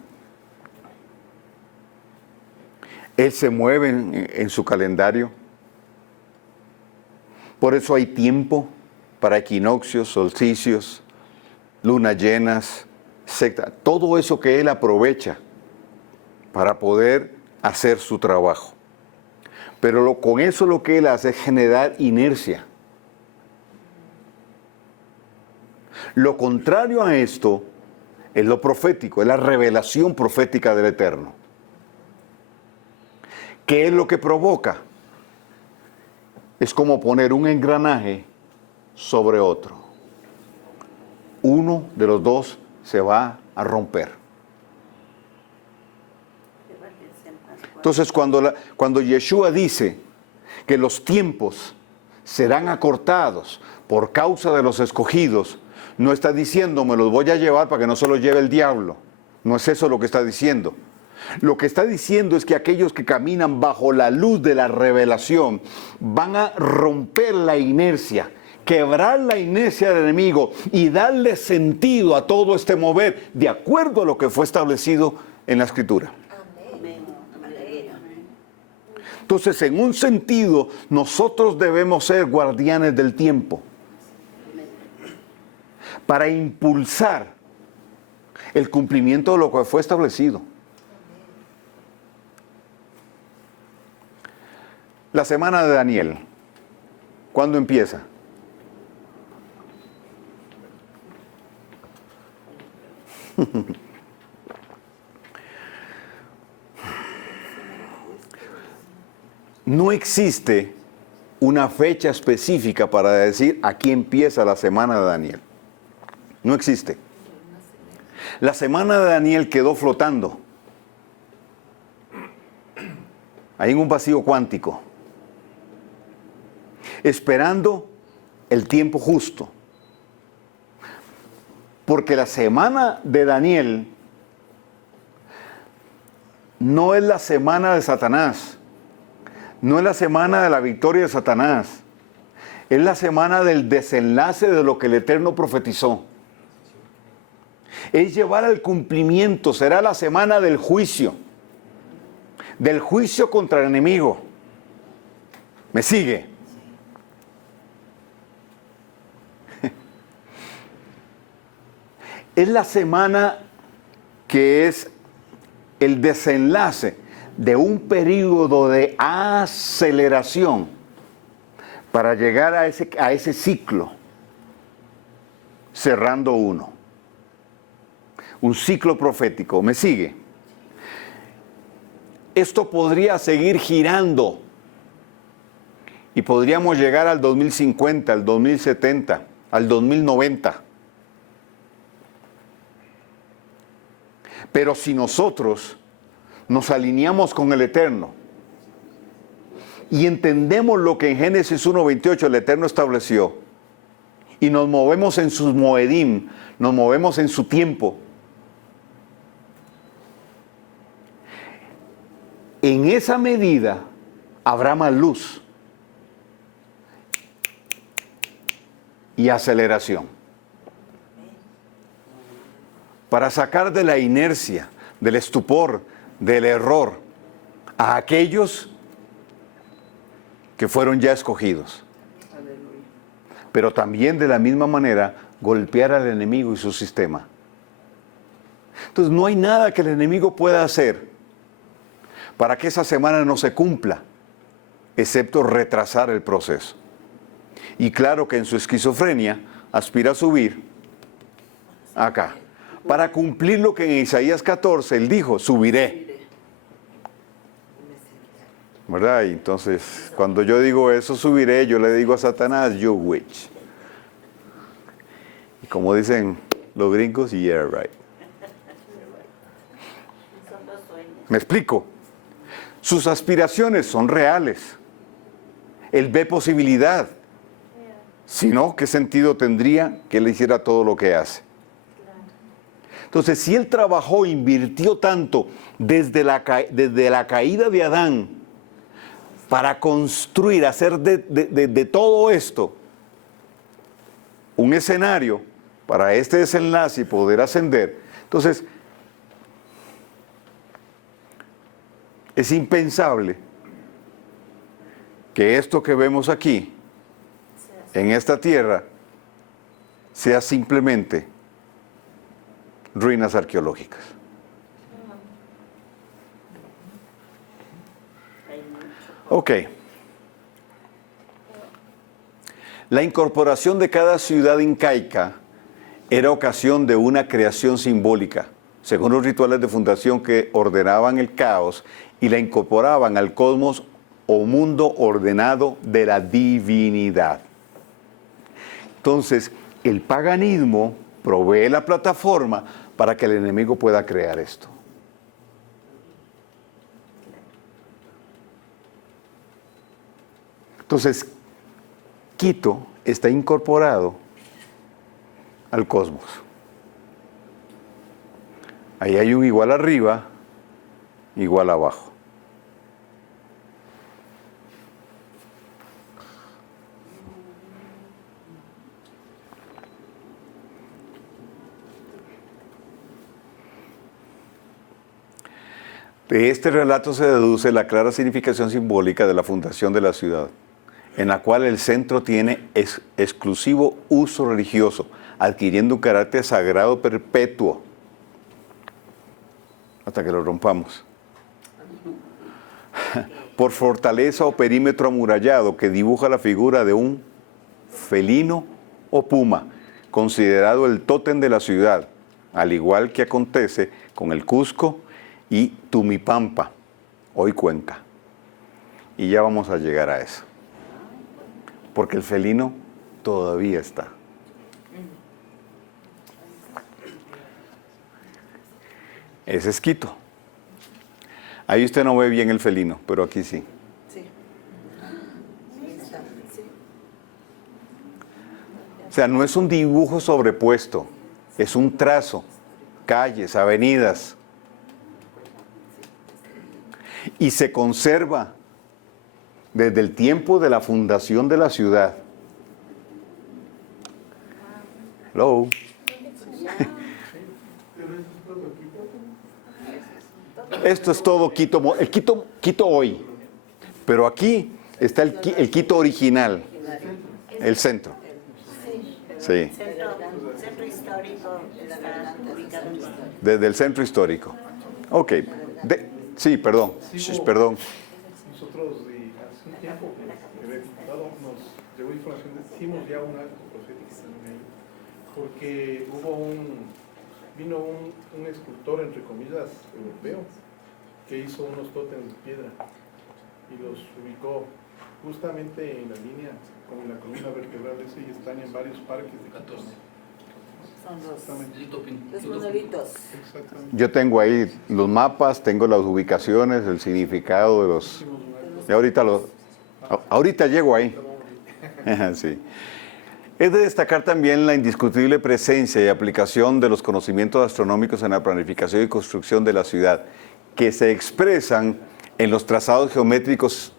Él se mueve en su calendario. Por eso hay tiempo para equinoccios, solsticios, lunas llenas, etc. Todo eso que él aprovecha para poder hacer su trabajo. Pero con eso lo que él hace es generar inercia. Lo contrario a esto es lo profético, es la revelación profética del Eterno. ¿Qué es lo que provoca? Es como poner un engranaje sobre otro. Uno de los dos se va a romper. Entonces, cuando Yeshua dice que los tiempos serán acortados por causa de los escogidos, no está diciendo me los voy a llevar para que no se los lleve el diablo. No es eso lo que está diciendo. Lo que está diciendo es que aquellos que caminan bajo la luz de la revelación van a romper la inercia, quebrar la inercia del enemigo y darle sentido a todo este mover de acuerdo a lo que fue establecido en la Escritura. Entonces, en un sentido, nosotros debemos ser guardianes del tiempo para impulsar el cumplimiento de lo que fue establecido. La semana de Daniel, ¿cuándo empieza? No existe una fecha específica para decir aquí empieza la semana de Daniel. No existe. La semana de Daniel quedó flotando ahí en un vacío cuántico, esperando el tiempo justo. Porque la semana de Daniel no es la semana de Satanás, no es la semana de la victoria de Satanás, es la semana del desenlace de lo que el Eterno profetizó. Es llevar al cumplimiento, será la semana del juicio contra el enemigo. ¿Me sigue? es la semana que es el desenlace de un periodo de aceleración para llegar a ese ciclo, cerrando uno. Un ciclo profético. ¿Me sigue? Esto podría seguir girando y podríamos llegar al 2050, al 2070, al 2090. Pero si nosotros nos alineamos con el Eterno y entendemos lo que en Génesis 1:28 el Eterno estableció y nos movemos en sus moedim, nos movemos en su tiempo, en esa medida habrá más luz y aceleración para sacar de la inercia, del estupor, del error a aquellos que fueron ya escogidos. Pero también de la misma manera golpear al enemigo y su sistema. Entonces no hay nada que el enemigo pueda hacer para que esa semana no se cumpla, excepto retrasar el proceso. Y claro que en su esquizofrenia aspira a subir acá, para cumplir lo que en Isaías 14 él dijo, subiré. ¿Verdad? Y entonces, cuando yo digo eso, subiré, yo le digo a Satanás, you witch. Y como dicen los gringos, yeah, right. ¿Me explico? Sus aspiraciones son reales. Él ve posibilidad. Si no, ¿qué sentido tendría que él hiciera todo lo que hace? Entonces, si él trabajó, invirtió tanto desde la caída de Adán para construir, hacer de todo esto un escenario para este desenlace y poder ascender, entonces es impensable que esto que vemos aquí, en esta tierra, sea simplemente ruinas arqueológicas. Ok. La incorporación de cada ciudad incaica era ocasión de una creación simbólica, según los rituales de fundación que ordenaban el caos y la incorporaban al cosmos o mundo ordenado de la divinidad. Entonces, el paganismo provee la plataforma para que el enemigo pueda crear esto. Entonces, Quito está incorporado al cosmos. Ahí hay un igual arriba, igual abajo. De este relato se deduce la clara significación simbólica de la fundación de la ciudad, en la cual el centro tiene exclusivo uso religioso, adquiriendo un carácter sagrado perpetuo, hasta que lo rompamos. Por fortaleza o perímetro amurallado que dibuja la figura de un felino o puma, considerado el tótem de la ciudad, al igual que acontece con el Cusco y Tumipampa, hoy Cuenca. Y ya vamos a llegar a eso. Porque el felino todavía está. Ese es Quito. Ahí usted no ve bien el felino, pero aquí sí. Sí. O sea, no es un dibujo sobrepuesto, es un trazo, calles, avenidas. Y se conserva desde el tiempo de la fundación de la ciudad. Hello. Esto es todo Quito, el Quito hoy. Pero aquí está el Quito original, el centro. Sí. Centro histórico está Desde el centro histórico. Ok. Sí, perdón. Perdón. Nosotros hace un tiempo que había diputado, nos llegó información, hicimos ya un acto profético también ahí, porque vino un escultor, entre comillas, europeo, que hizo unos tótems de piedra y los ubicó justamente en la línea con la columna vertebral esa y están en varios parques de Quito. Son Exactamente. los monolitos. Exactamente. Yo tengo ahí los mapas, tengo las ubicaciones, el significado de los... Hicimos un acto. Y ahorita llego ahí. Sí. Es de destacar también la indiscutible presencia y aplicación de los conocimientos astronómicos en la planificación y construcción de la ciudad, que se expresan en los trazados geométricos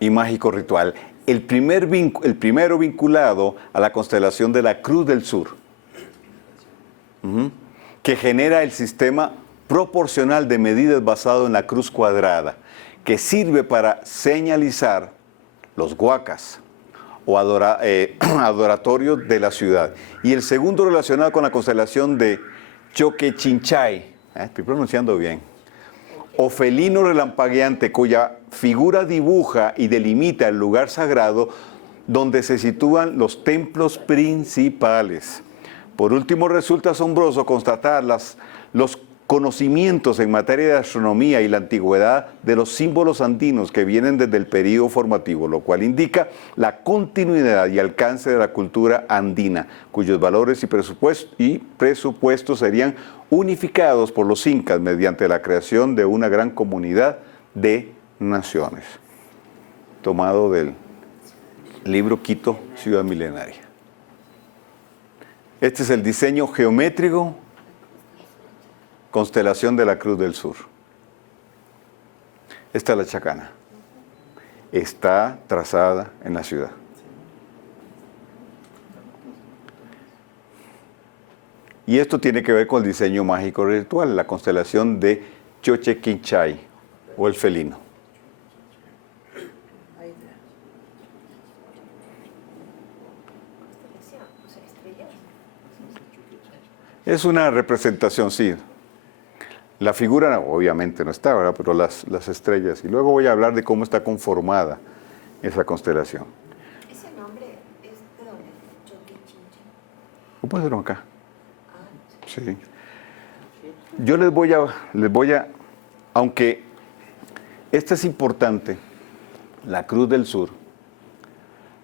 y mágico ritual. El primero vinculado a la constelación de la Cruz del Sur, que genera el sistema proporcional de medidas basado en la cruz cuadrada, que sirve para señalizar los huacas o adoratorios de la ciudad. Y el segundo relacionado con la constelación de Choquechinchay, estoy pronunciando bien, o felino relampagueante, cuya figura dibuja y delimita el lugar sagrado donde se sitúan los templos principales. Por último, resulta asombroso constatar los conocimientos en materia de astronomía y la antigüedad de los símbolos andinos que vienen desde el período formativo, lo cual indica la continuidad y alcance de la cultura andina, cuyos valores y presupuestos serían unificados por los incas mediante la creación de una gran comunidad de naciones. Tomado del libro Quito, Ciudad Milenaria. Este es el diseño geométrico, constelación de la Cruz del Sur. Esta es la Chacana. Está trazada en la ciudad. Y esto tiene que ver con el diseño mágico ritual, la constelación de Choquechinchay o el felino. Es una representación, sí. La figura obviamente no está, ¿verdad? Pero las estrellas. Y luego voy a hablar de cómo está conformada esa constelación. ¿Ese nombre es de dónde? Choquechinchay. ¿Lo puedo hacer acá? Sí. Yo les voy a, aunque esta es importante, la Cruz del Sur,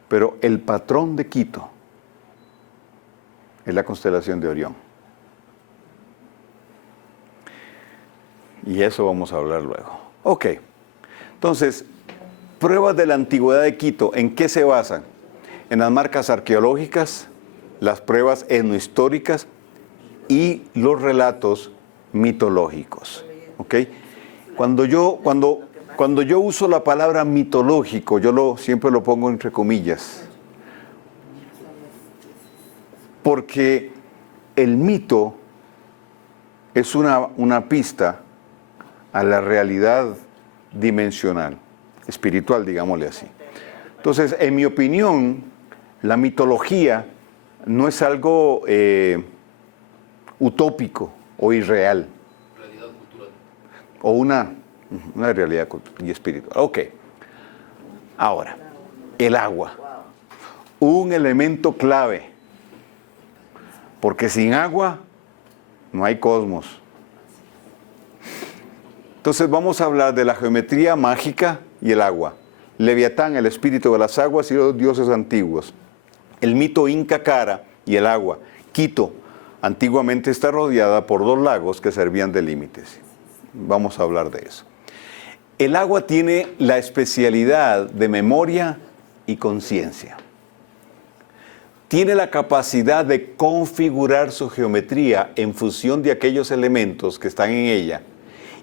pero el patrón de Quito es la constelación de Orión. Y eso vamos a hablar luego. Ok, entonces, pruebas de la antigüedad de Quito, ¿en qué se basan? En las marcas arqueológicas, las pruebas etnohistóricas y los relatos mitológicos. ¿Ok? Cuando yo uso la palabra mitológico, siempre lo pongo entre comillas. Porque el mito es una pista a la realidad dimensional, espiritual, digámosle así. Entonces, en mi opinión, la mitología no es algo utópico o irreal. Realidad cultural. O una realidad cultural y espiritual. Ok. Ahora, el agua. Un elemento clave. Porque sin agua no hay cosmos. Entonces vamos a hablar de la geometría mágica y el agua. Leviatán, el espíritu de las aguas y los dioses antiguos. El mito Inca Cara y el agua. Quito, antiguamente está rodeada por 2 lagos que servían de límites. Vamos a hablar de eso. El agua tiene la especialidad de memoria y conciencia. Tiene la capacidad de configurar su geometría en función de aquellos elementos que están en ella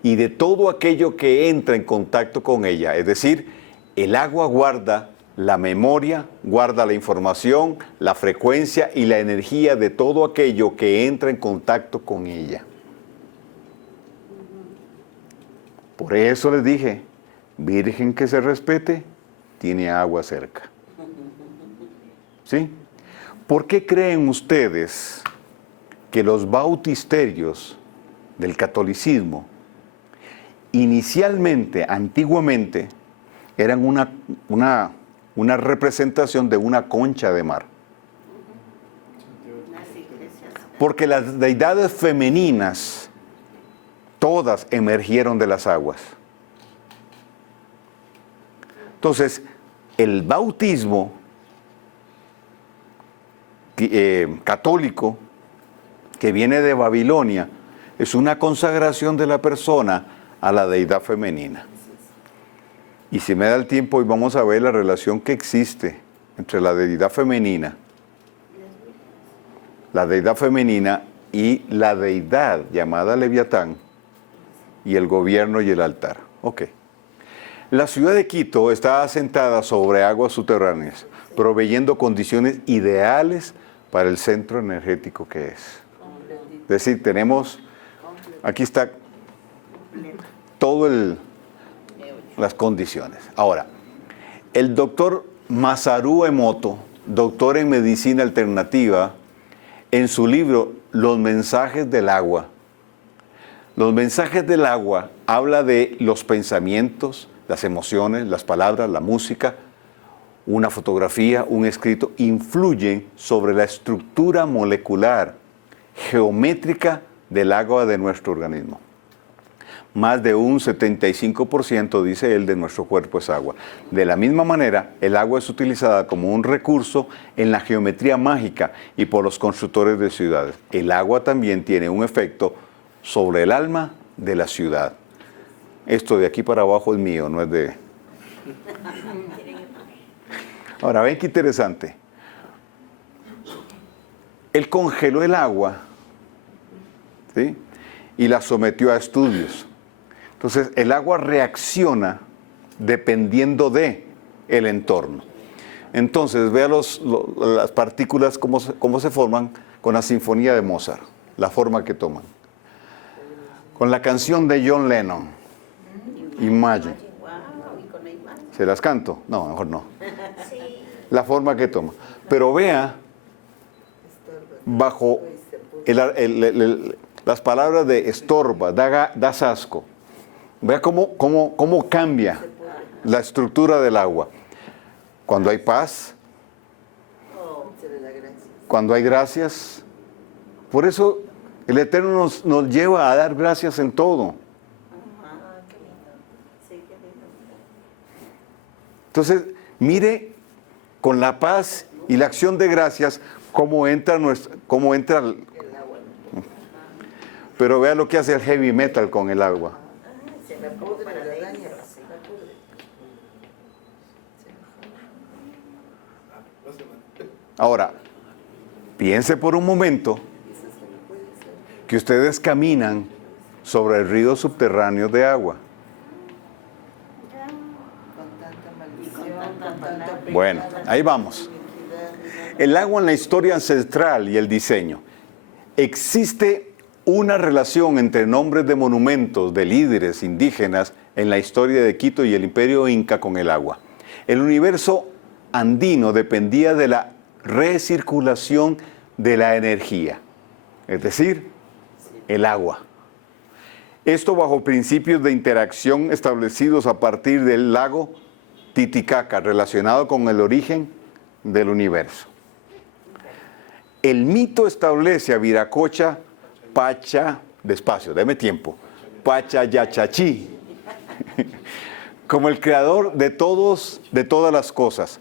y de todo aquello que entra en contacto con ella. Es decir, el agua guarda la memoria, guarda la información, la frecuencia y la energía de todo aquello que entra en contacto con ella. Por eso les dije, virgen que se respete, tiene agua cerca. ¿Sí? ¿Por qué creen ustedes que los bautisterios del catolicismo inicialmente, antiguamente, eran una representación de una concha de mar. Las iglesias. Porque las deidades femeninas, todas emergieron de las aguas. Entonces, el bautismo católico, que viene de Babilonia, es una consagración de la persona a la deidad femenina. Y si me da el tiempo, hoy vamos a ver la relación que existe entre la deidad femenina y la deidad llamada Leviatán y el gobierno y el altar. Ok. La ciudad de Quito está asentada sobre aguas subterráneas, proveyendo condiciones ideales para el centro energético que es. Es decir, tenemos, aquí está todo las condiciones. Ahora, el doctor Masaru Emoto, doctor en medicina alternativa, en su libro Los mensajes del agua. Los mensajes del agua habla de los pensamientos, las emociones, las palabras, la música, una fotografía, un escrito, influyen sobre la estructura molecular, geométrica del agua de nuestro organismo. Más de un 75%, dice él, de nuestro cuerpo es agua. De la misma manera, el agua es utilizada como un recurso en la geometría mágica y por los constructores de ciudades. El agua también tiene un efecto sobre el alma de la ciudad. Esto de aquí para abajo es mío, no es de... Ahora, ven qué interesante. Él congeló el agua, ¿sí?, y la sometió a estudios. Entonces, el agua reacciona dependiendo de el entorno. Entonces, vea las partículas cómo se forman con la sinfonía de Mozart, la forma que toman. Con la canción de John Lennon, Imagine. Wow, y con la imagen. ¿Se las canto? No, mejor no. La forma que toma. Pero vea, bajo las palabras de estorba, da asco. Vea cómo cambia la estructura del agua. Cuando hay paz, cuando hay gracias. Por eso el Eterno nos lleva a dar gracias en todo. Entonces, mire con la paz y la acción de gracias cómo entra pero vea lo que hace el heavy metal con el agua. Ahora, piense por un momento que ustedes caminan sobre el río subterráneo de agua. Bueno, ahí vamos. El agua en la historia ancestral y el diseño. Existe una relación entre nombres de monumentos de líderes indígenas en la historia de Quito y el imperio inca con el agua. El universo andino dependía de la recirculación de la energía, es decir, el agua. Esto bajo principios de interacción establecidos a partir del lago Titicaca, relacionado con el origen del universo. El mito establece a Viracocha Pacha, despacio, deme tiempo, Pachayachachi, como el creador de todas las cosas,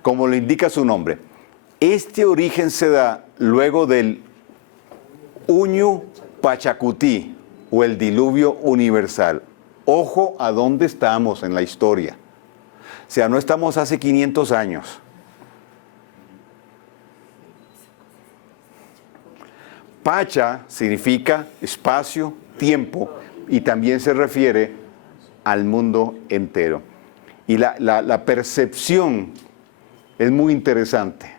como lo indica su nombre. Este origen se da luego del Uñu Pachacuti, o el diluvio universal. Ojo a dónde estamos en la historia. O sea, no estamos hace 500 años. Pacha significa espacio, tiempo, y también se refiere al mundo entero. Y la percepción es muy interesante.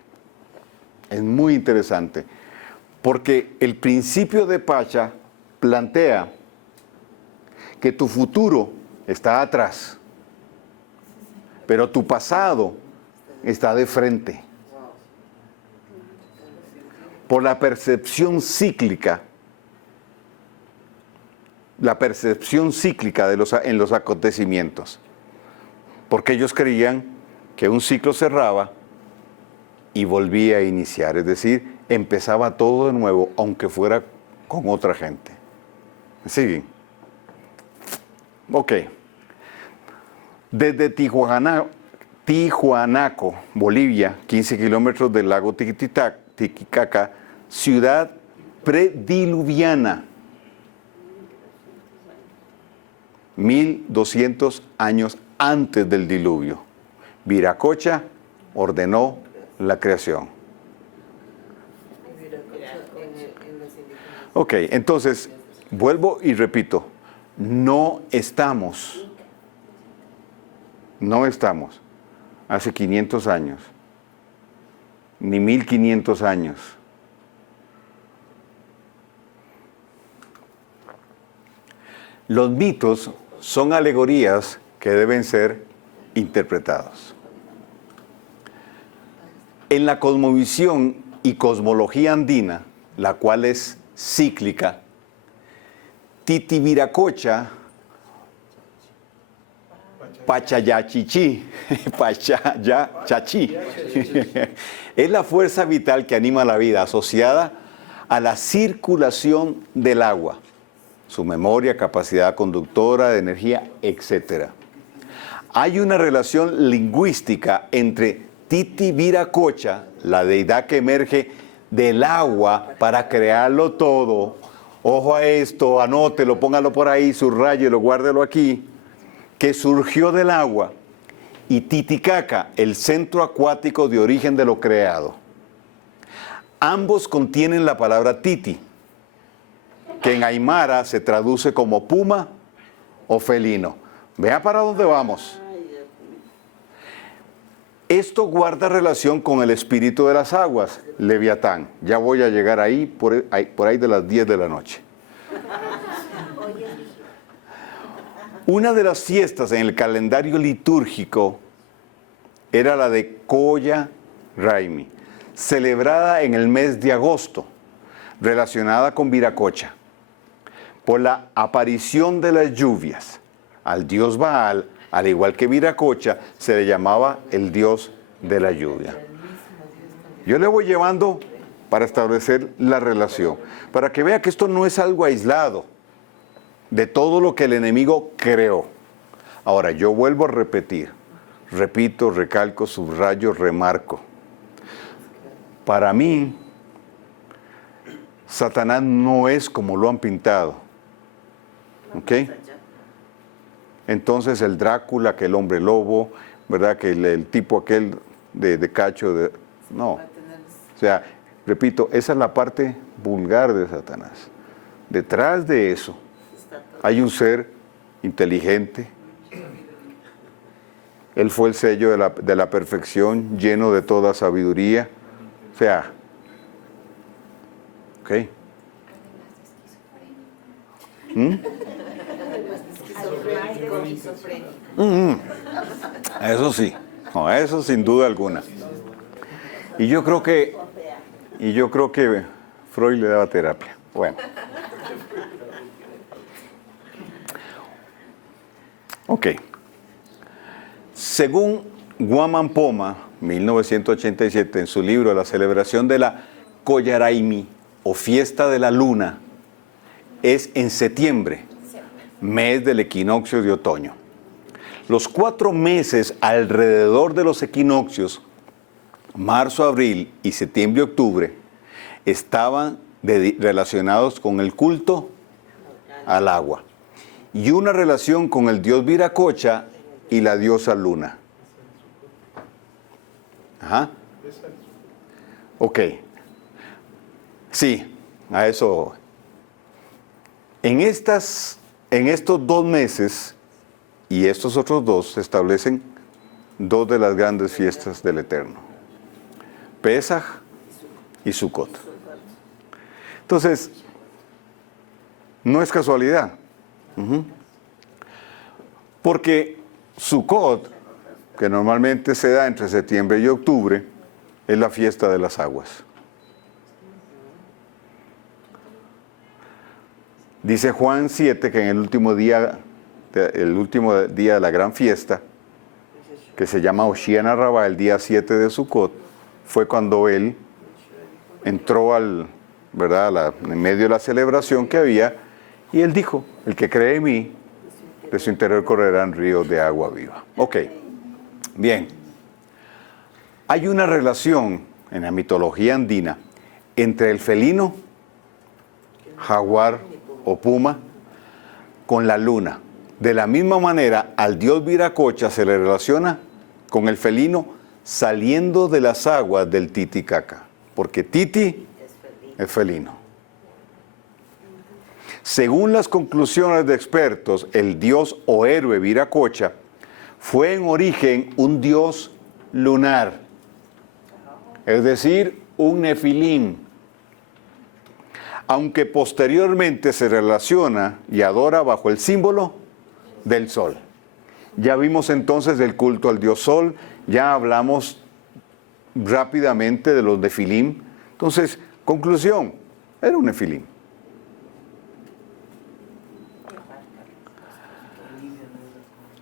Es muy interesante. Porque el principio de Pacha plantea que tu futuro está atrás, pero tu pasado está de frente. por la percepción cíclica en los acontecimientos. Porque ellos creían que un ciclo cerraba y volvía a iniciar, es decir, empezaba todo de nuevo, aunque fuera con otra gente. ¿Me siguen? Ok. Desde Tijuanaco, Bolivia, 15 kilómetros del lago Titicaca, ciudad prediluviana. 1200 años antes del diluvio. Viracocha ordenó la creación. Ok, entonces, vuelvo y repito, no estamos hace 500 años, ni 1500 años. Los mitos son alegorías que deben ser interpretados. En la cosmovisión y cosmología andina, la cual es cíclica, Titiwiracocha, Pachayachichi, Pachayachachi, es la fuerza vital que anima la vida, asociada a la circulación del agua, su memoria, capacidad conductora de energía, etc. Hay una relación lingüística entre Titiwiracocha, la deidad que emerge del agua para crearlo todo. Ojo a esto, anótelo, póngalo por ahí, subrayelo, guárdelo aquí, que surgió del agua, y Titicaca, el centro acuático de origen de lo creado. Ambos contienen la palabra titi, que en aymara se traduce como puma o felino. Vea para dónde vamos. Esto guarda relación con el espíritu de las aguas, Leviatán. Ya voy a llegar ahí, por ahí de las 10 de la noche. Una de las fiestas en el calendario litúrgico era la de Koya Raimi, celebrada en el mes de agosto, relacionada con Viracocha, por la aparición de las lluvias. Al dios Baal, al igual que Viracocha, se le llamaba el dios de la lluvia. Yo le voy llevando para establecer la relación, para que vea que esto no es algo aislado de todo lo que el enemigo creó. Ahora, yo vuelvo a repetir, repito, recalco, subrayo, remarco. Para mí, Satanás no es como lo han pintado. ¿Ok? Entonces el Drácula, que el hombre lobo, ¿verdad? Que el tipo aquel de cacho, no. O sea, repito, esa es la parte vulgar de Satanás. Detrás de eso hay un ser inteligente. Él fue el sello de la perfección, lleno de toda sabiduría. O sea, ¿ok? Eso sí, no, eso sin duda alguna. Y yo creo que Freud le daba terapia. Bueno. Ok. Según Guaman Poma, 1987, en su libro La celebración de la Koya Raimi, o fiesta de la luna, es en septiembre, mes del equinoccio de otoño. Los 4 meses alrededor de los equinoccios, marzo, abril y septiembre, octubre, estaban relacionados con el culto al agua y una relación con el dios Viracocha y la diosa luna. Ajá. Ok. Sí, a eso. En estos 2 meses y estos otros 2 se establecen 2 de las grandes fiestas del Eterno: Pesaj y Sukkot. Entonces, no es casualidad. Porque Sukkot, que normalmente se da entre septiembre y octubre, es la fiesta de las aguas. Dice Juan 7 que en el último día de la gran fiesta, que se llama Oshiana Rabbah, el día 7 de Sukkot, fue cuando él entró en medio de la celebración que había, y él dijo, el que cree en mí, de su interior correrán ríos de agua viva. Ok, bien. Hay una relación en la mitología andina entre el felino, jaguar o puma, con la luna. De la misma manera, al dios Viracocha se le relaciona con el felino saliendo de las aguas del Titicaca, porque Titi es felino. Según las conclusiones de expertos, el dios o héroe Viracocha fue en origen un dios lunar, es decir, un nefilim, aunque posteriormente se relaciona y adora bajo el símbolo del sol. Ya vimos entonces el culto al dios sol, ya hablamos rápidamente de los nefilim. Entonces, conclusión, era un nefilim.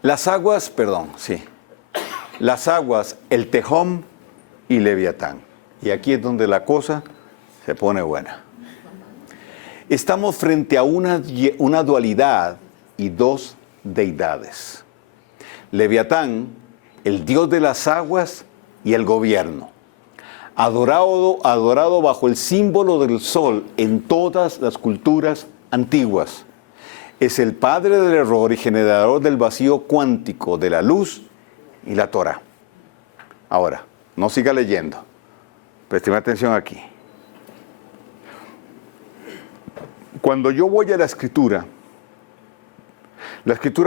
Las aguas, el Tejom y Leviatán. Y aquí es donde la cosa se pone buena. Estamos frente a una dualidad y dos deidades. Leviatán, el dios de las aguas y el gobierno, adorado bajo el símbolo del sol en todas las culturas antiguas. Es el padre del error y generador del vacío cuántico de la luz y la Torah. Ahora, no siga leyendo. Présteme atención aquí. Cuando yo voy a la Escritura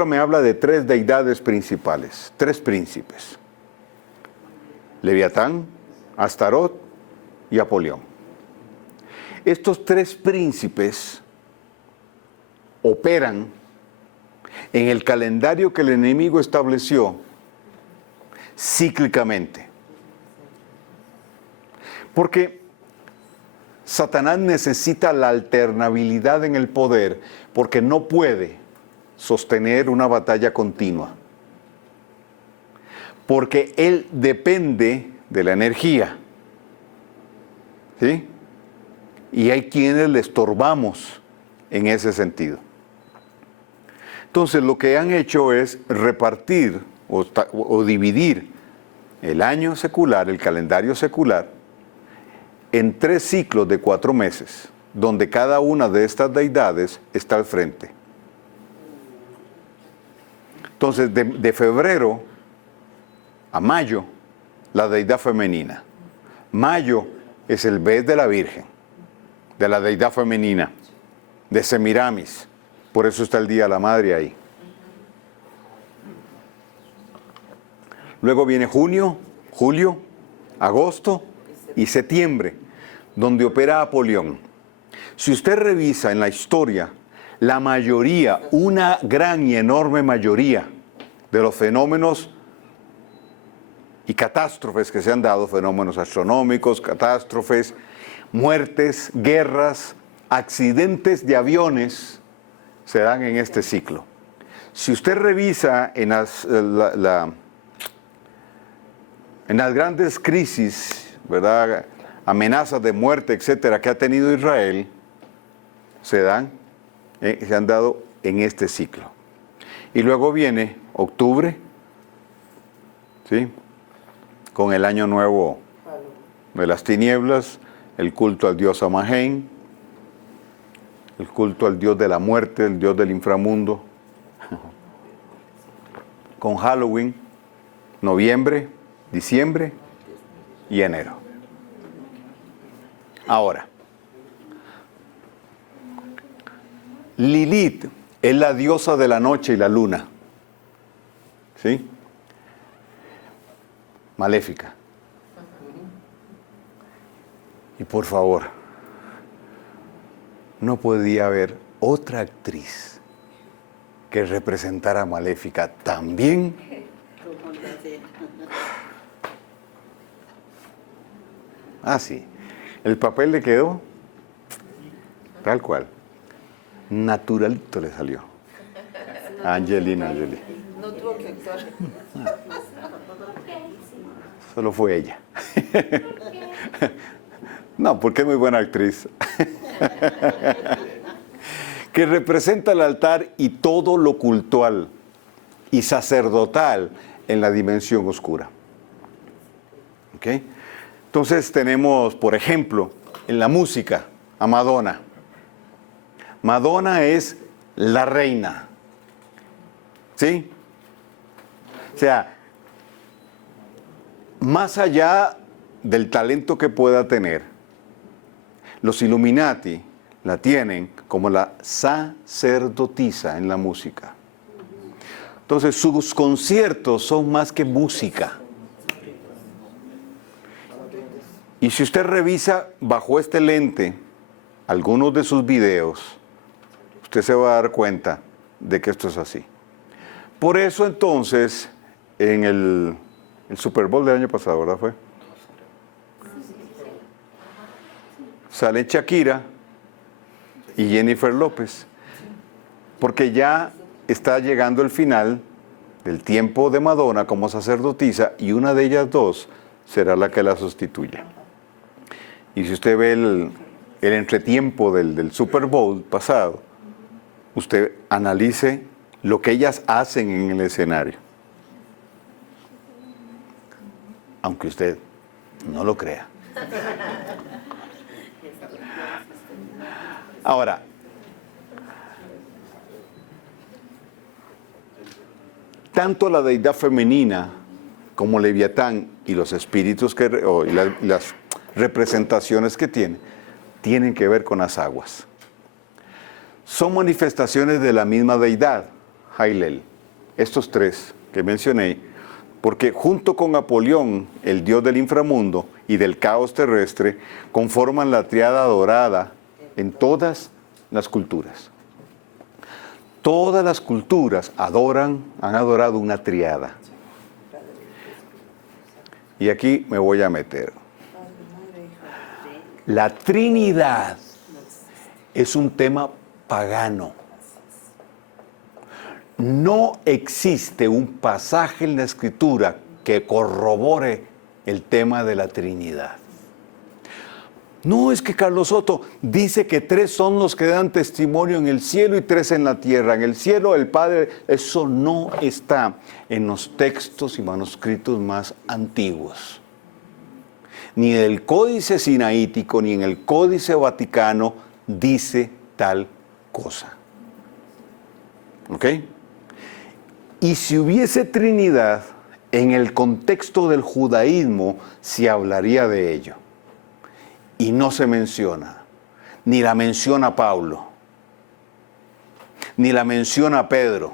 me habla de tres deidades principales, tres príncipes. Leviatán, Astarot y Apolión. Estos tres príncipes operan en el calendario que el enemigo estableció cíclicamente. Porque Satanás necesita la alternabilidad en el poder, porque no puede sostener una batalla continua. Porque él depende de la energía. ¿Sí? Y hay quienes le estorbamos en ese sentido. Entonces lo que han hecho es repartir o dividir el año secular, el calendario secular, en 3 ciclos de 4 meses, donde cada una de estas deidades está al frente. Entonces, de febrero a mayo, la deidad femenina. Mayo es el mes de la Virgen, de la deidad femenina, de Semiramis. Por eso está el Día de la Madre ahí. Luego viene junio, julio, agosto y septiembre, donde opera Apolión. Si usted revisa en la historia, la mayoría, una gran y enorme mayoría de los fenómenos y catástrofes que se han dado, fenómenos astronómicos, catástrofes, muertes, guerras, accidentes de aviones, se dan en este ciclo. Si usted revisa en las grandes crisis, ¿verdad?, amenazas de muerte, etcétera, que ha tenido Israel, se han dado en este ciclo. Y luego viene octubre, ¿sí?, con el año nuevo de las tinieblas, el culto al dios Samhain, el culto al dios de la muerte, el dios del inframundo, con Halloween, noviembre, diciembre y enero. Ahora, Lilith es la diosa de la noche y la luna, ¿sí? Maléfica. Y por favor, no podía haber otra actriz que representara a Maléfica tan bien. Ah, sí. El papel le quedó tal cual. Naturalito le salió. A Angelina Jolie. No tuvo que actuar. Solo fue ella. No, porque es muy buena actriz. Que representa el altar y todo lo cultual y sacerdotal en la dimensión oscura. ¿Ok? Entonces tenemos, por ejemplo, en la música, a Madonna. Madonna es la reina. ¿Sí? O sea, más allá del talento que pueda tener, los Illuminati la tienen como la sacerdotisa en la música. Entonces, sus conciertos son más que música. Y si usted revisa bajo este lente algunos de sus videos, usted se va a dar cuenta de que esto es así. Por eso entonces, en el Super Bowl del año pasado, ¿verdad fue? Sale Shakira y Jennifer López, porque ya está llegando el final del tiempo de Madonna como sacerdotisa y una de ellas dos será la que la sustituya. Y si usted ve el entretiempo del Super Bowl pasado, usted analice lo que ellas hacen en el escenario. Aunque usted no lo crea. Ahora, tanto la deidad femenina como Leviatán y los espíritus y las representaciones que tienen que ver con las aguas. Son manifestaciones de la misma deidad, Jailel, estos tres que mencioné, porque junto con Apolión, el dios del inframundo y del caos terrestre, conforman la triada dorada en todas las culturas. Todas las culturas han adorado una triada. Y aquí me voy a meter. La Trinidad es un tema pagano. No existe un pasaje en la Escritura que corrobore el tema de la Trinidad. No, es que Carlos Soto dice que 3 son los que dan testimonio en el cielo y 3 en la tierra. En el cielo el Padre, eso no está en los textos y manuscritos más antiguos. Ni en el Códice Sinaítico ni en el Códice Vaticano dice tal cosa. ¿Ok? Y si hubiese Trinidad, en el contexto del judaísmo se hablaría de ello. Y no se menciona, ni la menciona Pablo, ni la menciona Pedro.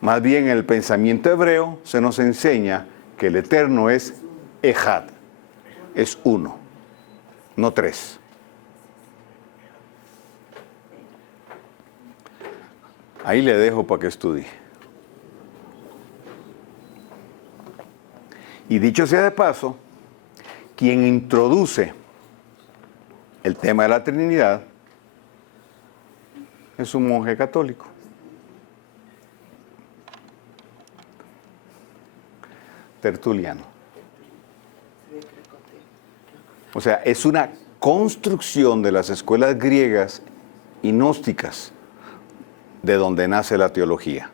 Más bien en el pensamiento hebreo se nos enseña que el Eterno es Ejad, es uno, no 3. Ahí le dejo para que estudie. Y dicho sea de paso, quien introduce el tema de la Trinidad es un monje católico. Tertuliano. O sea, es una construcción de las escuelas griegas y gnósticas de donde nace la teología.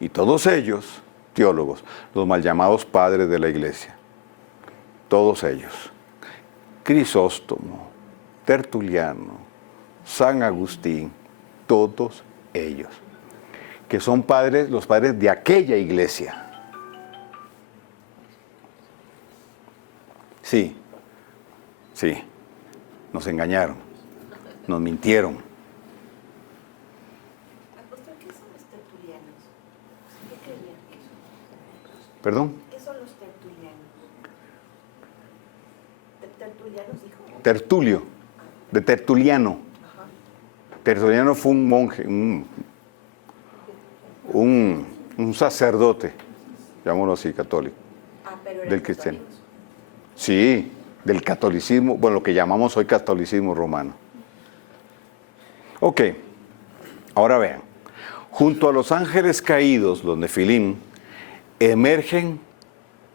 Y todos ellos, teólogos, los mal llamados padres de la iglesia. Todos ellos. Crisóstomo, Tertuliano, San Agustín, todos ellos. Que son padres, los padres de aquella iglesia. Sí, nos engañaron, nos mintieron. Apóstol, ¿qué son los tertulianos? ¿Qué creían eso? ¿Perdón? ¿Qué son los tertulianos? ¿Tertulianos dijo? Tertulio, de Tertuliano. Tertuliano fue un monje, un sacerdote, llamémoslo así, católico, Pero eran del cristiano. católicos. Sí, del catolicismo, bueno, lo que llamamos hoy catolicismo romano. Ok, ahora vean. Junto a los ángeles caídos, los Nefilim, emergen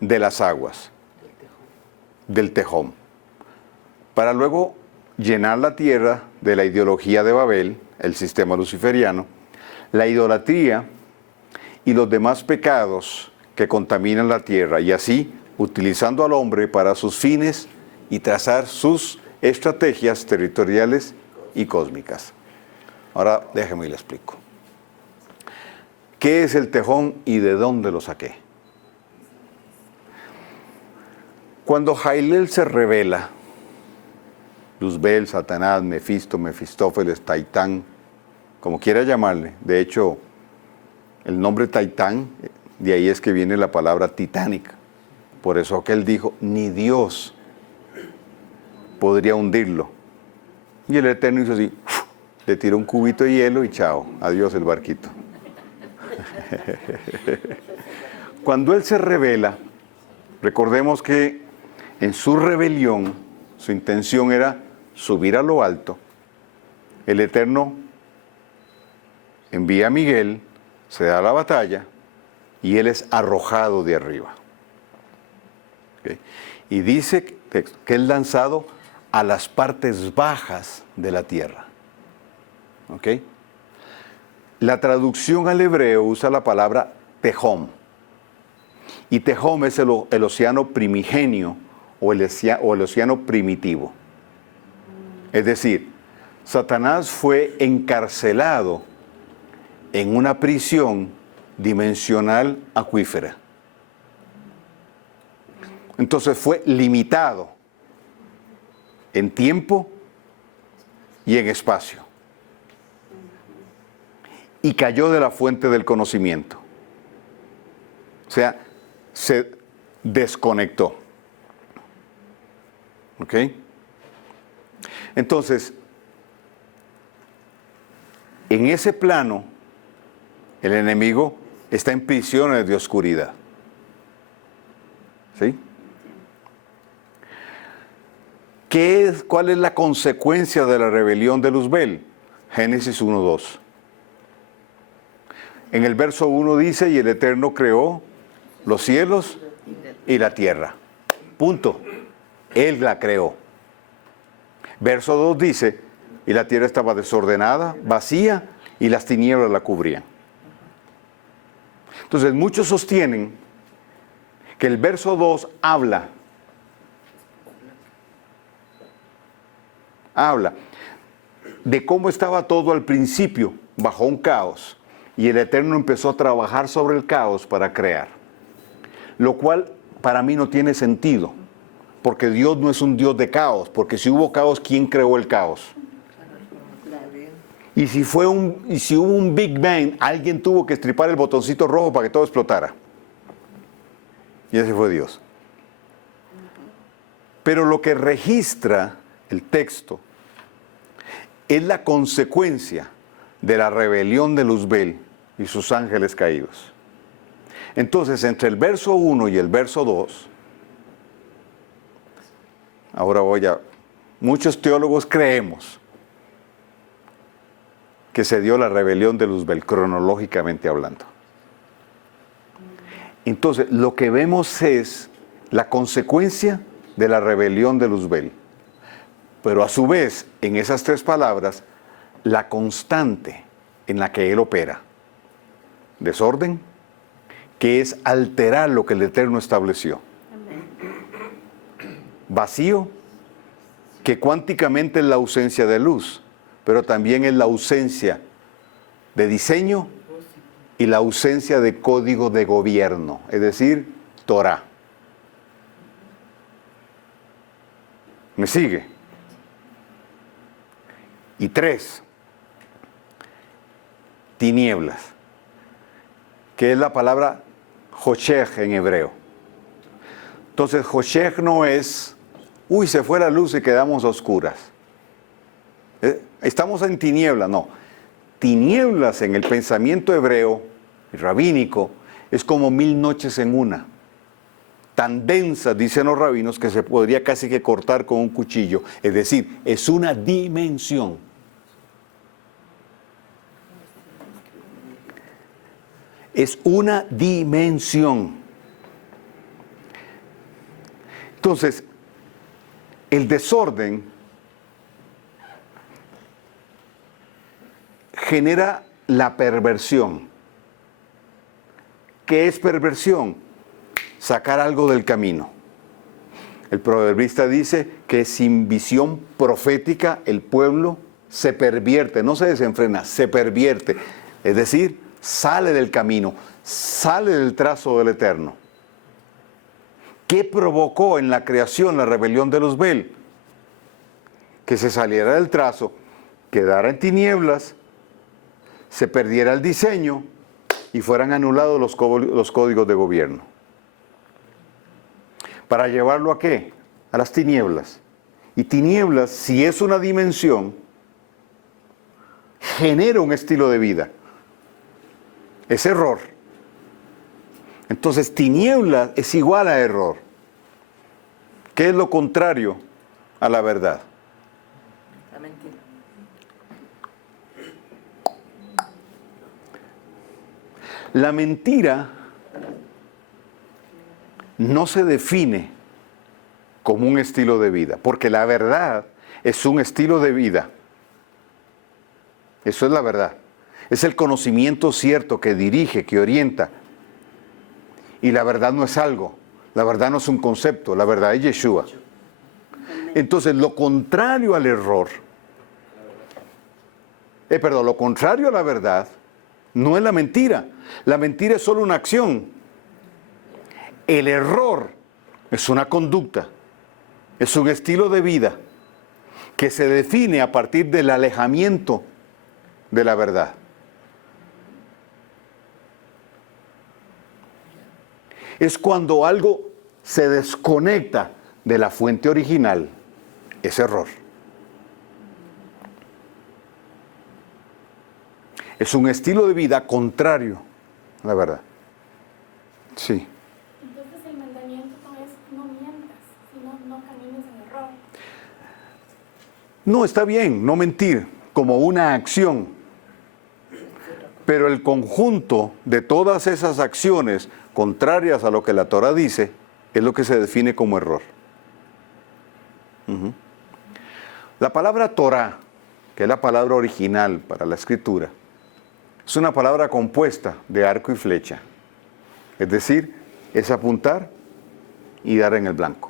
de las aguas, del Tejón, para luego llenar la tierra de la ideología de Babel, el sistema luciferiano, la idolatría y los demás pecados que contaminan la tierra, y así utilizando al hombre para sus fines y trazar sus estrategias territoriales y cósmicas. Ahora déjeme y le explico. ¿Qué es el Tejón y de dónde lo saqué? Cuando Jailel se revela, Luzbel, Satanás, Mefisto, Mefistófeles, Taitán, como quiera llamarle, de hecho, el nombre Taitán, de ahí es que viene la palabra titánica. Por eso aquel dijo, ni Dios podría hundirlo. Y el Eterno hizo así, le tiró un cubito de hielo y chao, adiós el barquito. Cuando él se revela, recordemos que en su rebelión, su intención era subir a lo alto. El Eterno envía a Miguel, se da la batalla y él es arrojado de arriba. ¿Okay? Y dice que es lanzado a las partes bajas de la tierra. ¿Ok? La traducción al hebreo usa la palabra Tehom. Y Tehom es el océano primigenio o el océano primitivo. Es decir, Satanás fue encarcelado en una prisión dimensional acuífera. Entonces fue limitado en tiempo y en espacio. Y cayó de la fuente del conocimiento. O sea, se desconectó. ¿Ok? Entonces, en ese plano, el enemigo está en prisiones de oscuridad. ¿Sí? ¿Cuál es la consecuencia de la rebelión de Luzbel? Génesis 1:2. En el verso 1 dice, y el Eterno creó los cielos y la tierra. Punto. Él la creó. Verso 2 dice, y la tierra estaba desordenada, vacía, y las tinieblas la cubrían. Entonces, muchos sostienen que el verso 2 habla de cómo estaba todo al principio, bajo un caos, y el Eterno empezó a trabajar sobre el caos para crear. Lo cual para mí no tiene sentido, porque Dios no es un Dios de caos, porque si hubo caos, ¿quién creó el caos? Y si hubo un Big Bang, alguien tuvo que estripar el botoncito rojo para que todo explotara. Y ese fue Dios. Pero lo que registra el texto es la consecuencia de la rebelión de Luzbel y sus ángeles caídos. Entonces, entre el verso 1 y el verso 2, muchos teólogos creemos que se dio la rebelión de Luzbel, cronológicamente hablando. Entonces, lo que vemos es la consecuencia de la rebelión de Luzbel. Pero a su vez, en esas tres palabras, la constante en la que él opera. Desorden, que es alterar lo que el Eterno estableció. Vacío, que cuánticamente es la ausencia de luz, pero también es la ausencia de diseño y la ausencia de código de gobierno, es decir, Torah. ¿Me sigue? Y 3, tinieblas, que es la palabra Hoshech en hebreo. Entonces, Hoshech no es, se fue la luz y quedamos a oscuras. Estamos en tinieblas, no. Tinieblas en el pensamiento hebreo, rabínico, es como 1000 noches en una. Tan densa, dicen los rabinos, que se podría casi que cortar con un cuchillo. Es decir, es una dimensión. Es una dimensión. Entonces, el desorden genera la perversión. ¿Qué es perversión? Sacar algo del camino. El proverbista dice que sin visión profética el pueblo se pervierte, no se desenfrena, se pervierte. Es decir, sale del camino, sale del trazo del Eterno. ¿Qué provocó en la creación la rebelión de los Bel? Que se saliera del trazo, quedara en tinieblas, se perdiera el diseño y fueran anulados los códigos de gobierno. ¿Para llevarlo a qué? A las tinieblas. Y tinieblas, si es una dimensión, genera un estilo de vida. Es error. Entonces, tinieblas es igual a error. ¿Qué es lo contrario a la verdad? La mentira. La mentira no se define como un estilo de vida, porque la verdad es un estilo de vida. Eso es la verdad. Es el conocimiento cierto que dirige, que orienta. Y la verdad no es algo, la verdad no es un concepto, la verdad es Yeshua. Entonces, lo contrario al error, lo contrario a la verdad, no es la mentira. La mentira es solo una acción. El error es una conducta, es un estilo de vida que se define a partir del alejamiento de la verdad. Es cuando algo se desconecta de la fuente original, es error. Es un estilo de vida contrario a la verdad. Sí. Entonces el mandamiento no es no mientas, sino no camines en error. No, está bien, no mentir como una acción. Pero el conjunto de todas esas acciones contrarias a lo que la Torah dice es lo que se define como error. La palabra Torah, que es la palabra original para la escritura, es una palabra compuesta de arco y flecha. Es decir, es apuntar y dar en el blanco.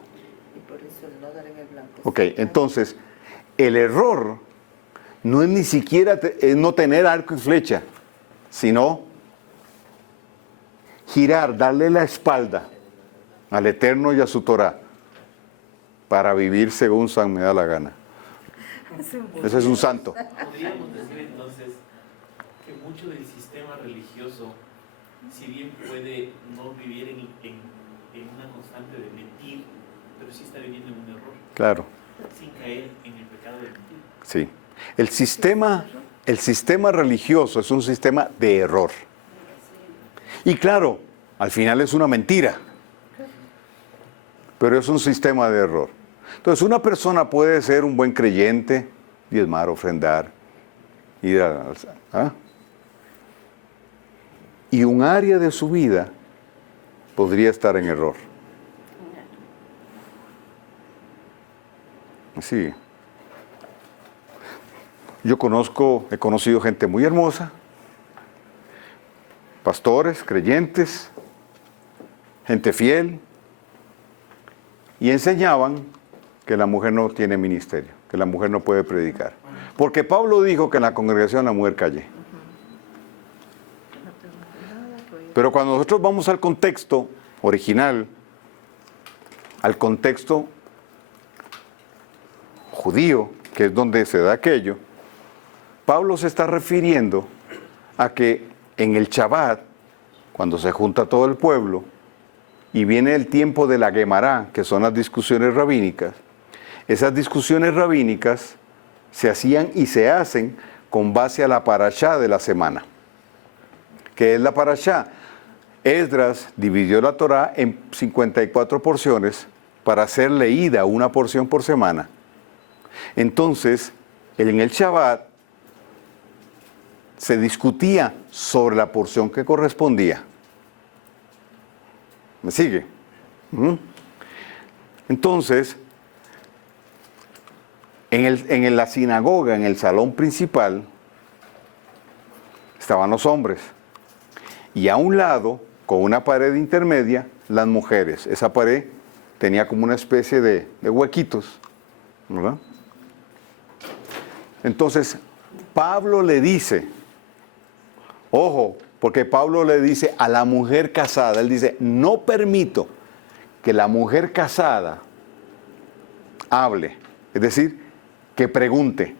Y por eso el no dar en el blanco. Ok, entonces, el error no es ni siquiera no tener arco y flecha, sino girar, darle la espalda al Eterno y a su Torah para vivir según San me da la gana. Ese es un santo. Podríamos decir entonces que mucho del sistema religioso, si bien puede no vivir en una constante de mentir, pero sí está viviendo en un error, Claro, sin caer en el pecado de mentir. sí. El sistema religioso es un sistema de error. Y claro, al final es una mentira, pero es un sistema de error. Entonces, una persona puede ser un buen creyente, diezmar, ofrendar, ir a... y un área de su vida podría estar en error. Sí. Yo he conocido gente muy hermosa, pastores, creyentes, gente fiel, y enseñaban que la mujer no tiene ministerio, que la mujer no puede predicar. Porque Pablo dijo que en la congregación la mujer calle. Pero cuando nosotros vamos al contexto original, al contexto judío, que es donde se da aquello, Pablo se está refiriendo a que en el Shabbat, cuando se junta todo el pueblo, y viene el tiempo de la Gemará, que son las discusiones rabínicas, esas discusiones rabínicas se hacían y se hacen con base a la parashá de la semana. ¿Qué es la parashá? Esdras dividió la Torá en 54 porciones para ser leída una porción por semana. Entonces, en el Shabbat se discutía sobre la porción que correspondía. ¿Me sigue? Entonces, en la sinagoga, en el salón principal, estaban los hombres. Y a un lado, con una pared intermedia, las mujeres. Esa pared tenía como una especie de huequitos, ¿verdad? Entonces, Pablo le dice, ojo, porque Pablo le dice a la mujer casada, él dice, no permito que la mujer casada hable, es decir, que pregunte.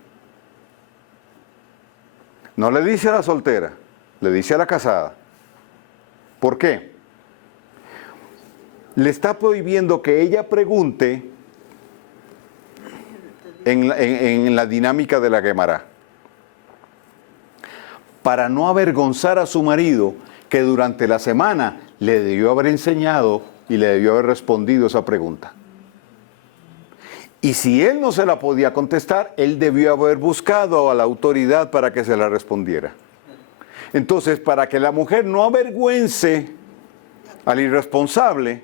No le dice a la soltera, le dice a la casada. ¿Por qué? Le está prohibiendo que ella pregunte en la dinámica de la Guemará, para no avergonzar a su marido, que durante la semana le debió haber enseñado y le debió haber respondido esa pregunta. Y si él no se la podía contestar, él debió haber buscado a la autoridad para que se la respondiera. Entonces, para que la mujer no avergüence al irresponsable,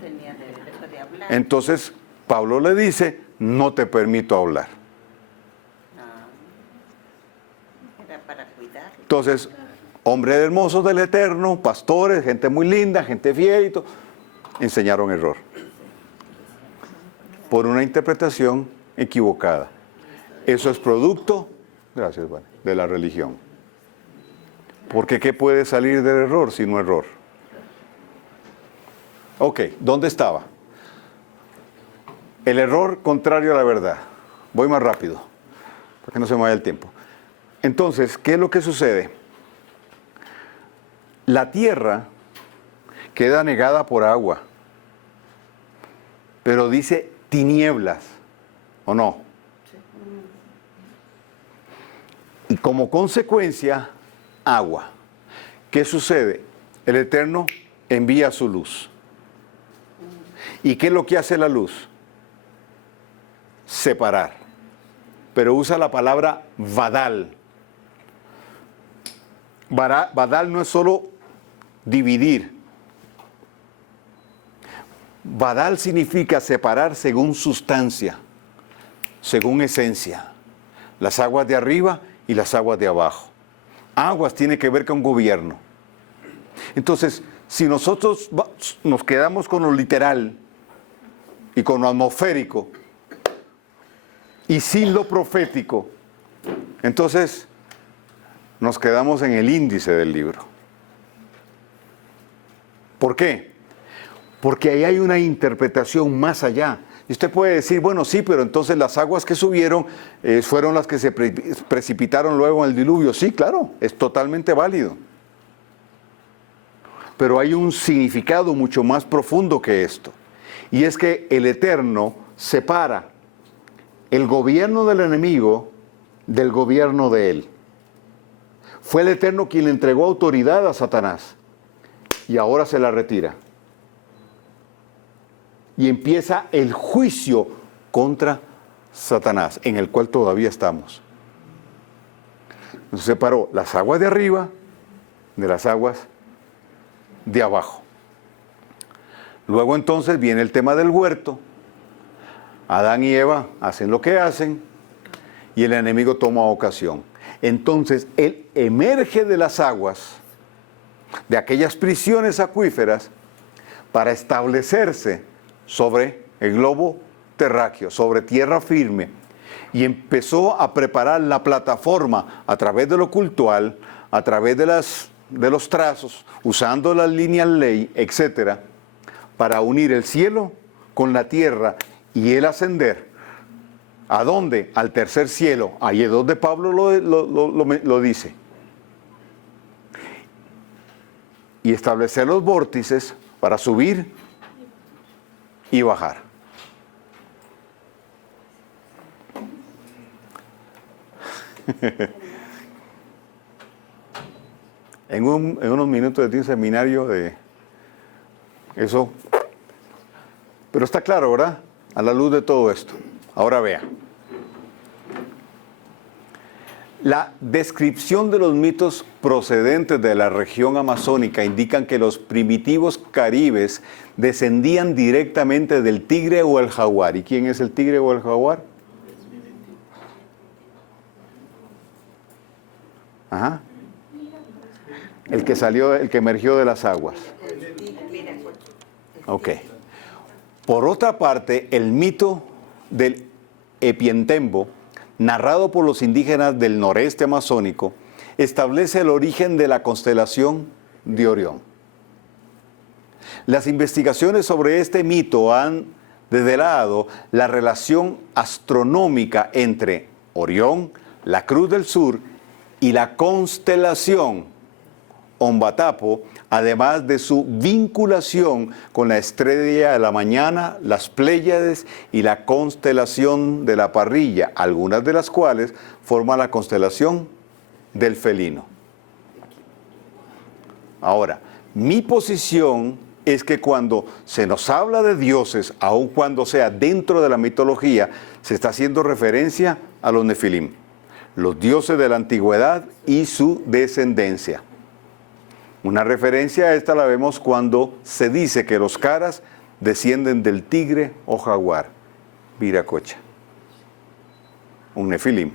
Tenía derecho de hablar. entonces Pablo le dice, no te permito hablar. No. Era para cuidar. Entonces, hombres hermosos del Eterno, pastores, gente muy linda, gente fiel y todo, enseñaron error. Por una interpretación equivocada. Eso es producto, gracias, Vale, de la religión. Porque ¿qué puede salir del error sino error? Ok, ¿dónde estaba? El error contrario a la verdad. Voy más rápido, para que no se me vaya el tiempo. Entonces, ¿qué es lo que sucede? La tierra queda anegada por agua, pero dice tinieblas, ¿o no? Y como consecuencia, agua. ¿Qué sucede? El Eterno envía su luz. ¿Y qué es lo que hace la luz? Separar. Pero usa la palabra vadal. Vadal no es solo dividir. Vadal significa separar según sustancia, según esencia. Las aguas de arriba y las aguas de abajo. Aguas tiene que ver con gobierno. Entonces, si nosotros nos quedamos con lo literal y con lo atmosférico y sin lo profético, entonces nos quedamos en el índice del libro. ¿Por qué? Porque ahí hay una interpretación más allá. Y usted puede decir, bueno, sí, pero entonces las aguas que subieron fueron las que se precipitaron luego en el diluvio. Sí, claro, es totalmente válido. Pero hay un significado mucho más profundo que esto. Y es que el Eterno separa el gobierno del enemigo del gobierno de él. Fue el Eterno quien le entregó autoridad a Satanás. Y ahora se la retira. Y empieza el juicio contra Satanás, en el cual todavía estamos. Entonces separó las aguas de arriba de las aguas de abajo. Luego entonces viene el tema del huerto. Adán y Eva hacen lo que hacen y el enemigo toma ocasión. Entonces él emerge de las aguas, de aquellas prisiones acuíferas, para establecerse sobre el globo terráqueo, sobre tierra firme, y empezó a preparar la plataforma a través de lo cultural, a través de los trazos, usando las líneas ley, etcétera, para unir el cielo con la tierra y el ascender. ¿A dónde? Al tercer cielo. Ahí es donde Pablo lo dice. Y establecer los vórtices para subir y bajar. En unos minutos de un seminario de eso, pero está claro, ¿verdad? A la luz de todo esto. Ahora vea. La descripción de los mitos procedentes de la región amazónica indican que los primitivos caribes descendían directamente del tigre o el jaguar. ¿Y quién es el tigre o el jaguar? Ajá. El que salió, el que emergió de las aguas. Ok. Por otra parte, el mito del Epientembo, narrado por los indígenas del noreste amazónico, establece el origen de la constelación de Orión. Las investigaciones sobre este mito han desvelado la relación astronómica entre Orión, la Cruz del Sur y la constelación Ombatapo, además de su vinculación con la estrella de la mañana, las Pléyades y la constelación de la parrilla, algunas de las cuales forman la constelación del felino. Ahora, mi posición es que cuando se nos habla de dioses, aun cuando sea dentro de la mitología, se está haciendo referencia a los nefilim, los dioses de la antigüedad y su descendencia. Una referencia a esta la vemos cuando se dice que los caras descienden del tigre o jaguar, Viracocha, un nefilim.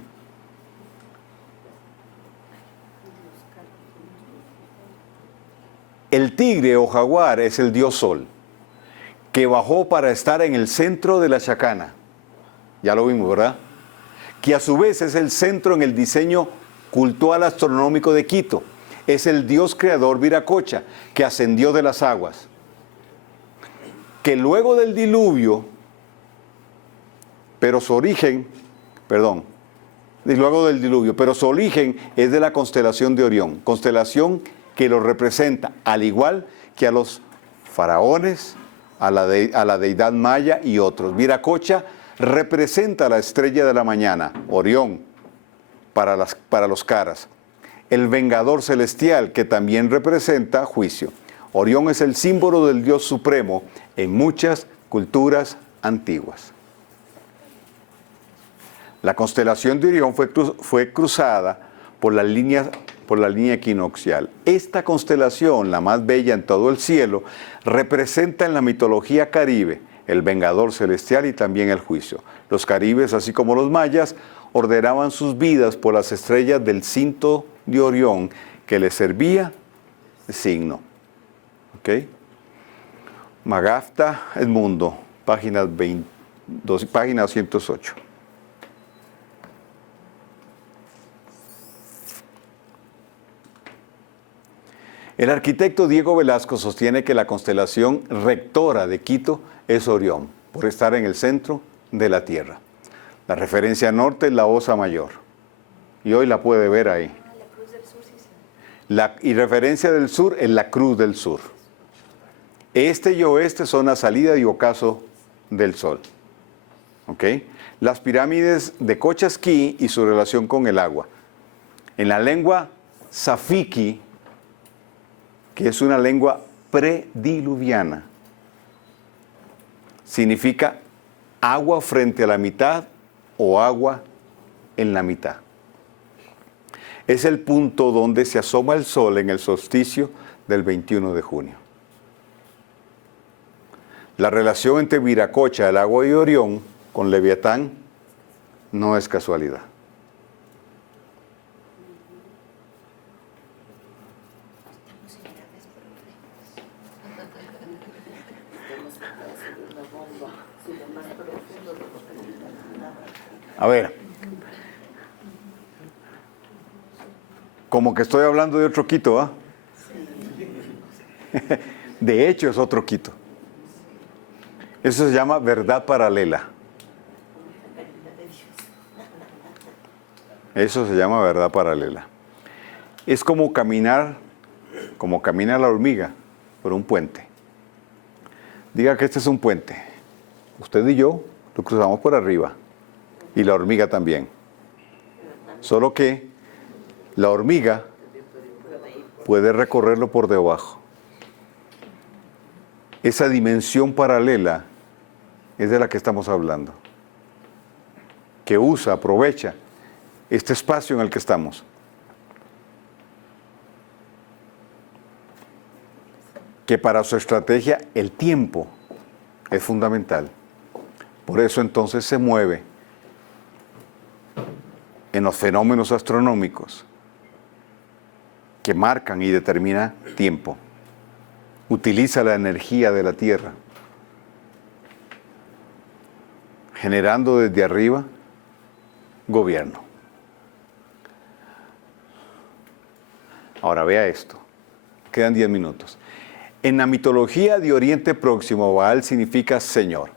El tigre o jaguar es el dios Sol, que bajó para estar en el centro de la Chacana. Ya lo vimos, ¿verdad? Que a su vez es el centro en el diseño cultural astronómico de Quito. Es el dios creador Viracocha, que ascendió de las aguas. Que luego del diluvio, pero su origen es de la constelación de Orión, constelación que lo representa, al igual que a los faraones, a la deidad maya y otros. Viracocha representa la estrella de la mañana, Orión, para los caras. El vengador celestial, que también representa juicio. Orión es el símbolo del Dios supremo en muchas culturas antiguas. La constelación de Orión fue cruzada por la línea equinoccial. Esta constelación, la más bella en todo el cielo, representa en la mitología caribe el vengador celestial y también el juicio. Los caribes, así como los mayas, ordenaban sus vidas por las estrellas del cinto de Orión, que les servía de signo. ¿Ok? Magafta Edmundo, página 108. El arquitecto Diego Velasco sostiene que la constelación rectora de Quito es Orión, por estar en el centro de la Tierra. La referencia norte es la Osa Mayor, y hoy la puede ver ahí. La Cruz del Sur, sí, sí. Y referencia del sur es la Cruz del Sur. Este y oeste son la salida y ocaso del sol. ¿Ok? Las pirámides de Cochasquí y su relación con el agua. En la lengua Safiki, que es una lengua prediluviana, significa agua frente a la mitad o agua en la mitad. Es el punto donde se asoma el sol en el solsticio del 21 de junio. La relación entre Viracocha, el agua y Orión, con Leviatán, no es casualidad. A ver, como que estoy hablando de otro Quito, ¿ah? De hecho es otro Quito. Eso se llama verdad paralela. Eso se llama verdad paralela. Es como camina la hormiga por un puente. Diga que este es un puente. Usted y yo lo cruzamos por arriba. Y la hormiga también. Solo que la hormiga puede recorrerlo por debajo. Esa dimensión paralela es de la que estamos hablando. Que aprovecha este espacio en el que estamos. Que para su estrategia el tiempo es fundamental. Por eso entonces se mueve en los fenómenos astronómicos que marcan y determinan tiempo. Utiliza la energía de la Tierra, generando desde arriba gobierno. Ahora vea esto, quedan 10 minutos. En la mitología de Oriente Próximo, Baal significa Señor.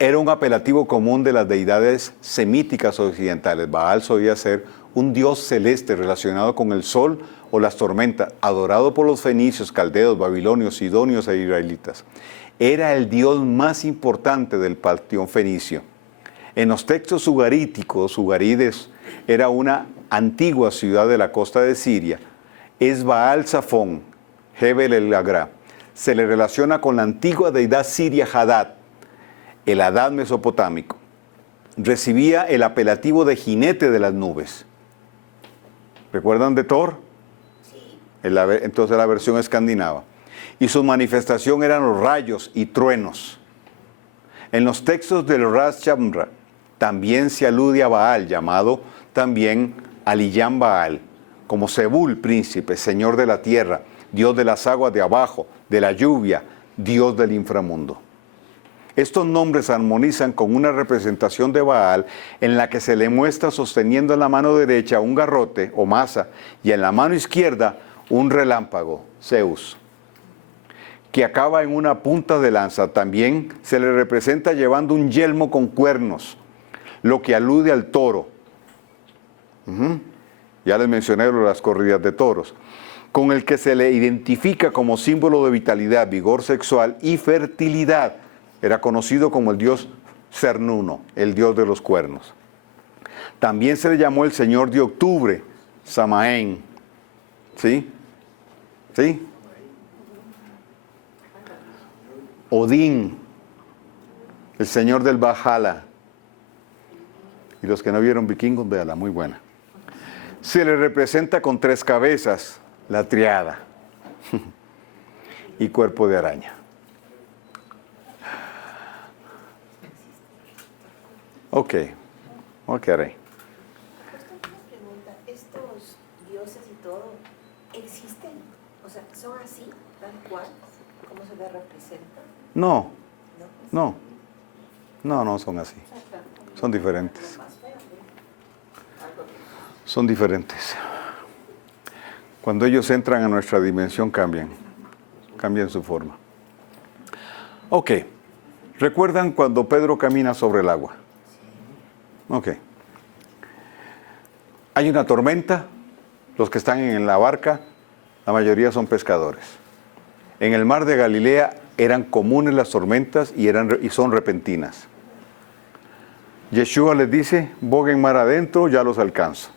Era un apelativo común de las deidades semíticas occidentales. Baal solía ser un dios celeste relacionado con el sol o las tormentas, adorado por los fenicios, caldeos, babilonios, sidonios e israelitas. Era el dios más importante del panteón fenicio. En los textos ugaríticos, Ugarides era una antigua ciudad de la costa de Siria, es Baal Safón, Hebel el Agra. Se le relaciona con la antigua deidad siria Hadad, el Hadad mesopotámico. Recibía el apelativo de jinete de las nubes. ¿Recuerdan de Thor? Sí. Entonces la versión escandinava. Y su manifestación eran los rayos y truenos. En los textos del Ras Shamra también se alude a Baal, llamado también Aliyam Baal, como Zebul, príncipe, señor de la tierra, Dios de las aguas de abajo, de la lluvia, Dios del inframundo. Estos nombres armonizan con una representación de Baal en la que se le muestra sosteniendo en la mano derecha un garrote o masa y en la mano izquierda un relámpago, Zeus, que acaba en una punta de lanza. También se le representa llevando un yelmo con cuernos, lo que alude al toro. Ya les mencioné las corridas de toros, con el que se le identifica como símbolo de vitalidad, vigor sexual y fertilidad. Era conocido como el dios Cernuno, el dios de los cuernos. También se le llamó el señor de octubre, Samaén. ¿Sí? ¿Sí? Odín, el señor del Valhalla. Y los que no vieron Vikingos, véanla, muy buena. Se le representa con 3 cabezas, la triada, y cuerpo de araña. Ok, haré. Una pregunta, ¿estos dioses y todo existen? O sea, ¿son así, tal cual, como se les representa? No, ¿No? no son así. Son diferentes. Son diferentes. Cuando ellos entran a nuestra dimensión cambian su forma. Ok, ¿recuerdan cuando Pedro camina sobre el agua? Ok. Hay una tormenta, los que están en la barca, la mayoría son pescadores. En el mar de Galilea eran comunes las tormentas y son repentinas. Yeshua les dice, boguen mar adentro, ya los alcanzo.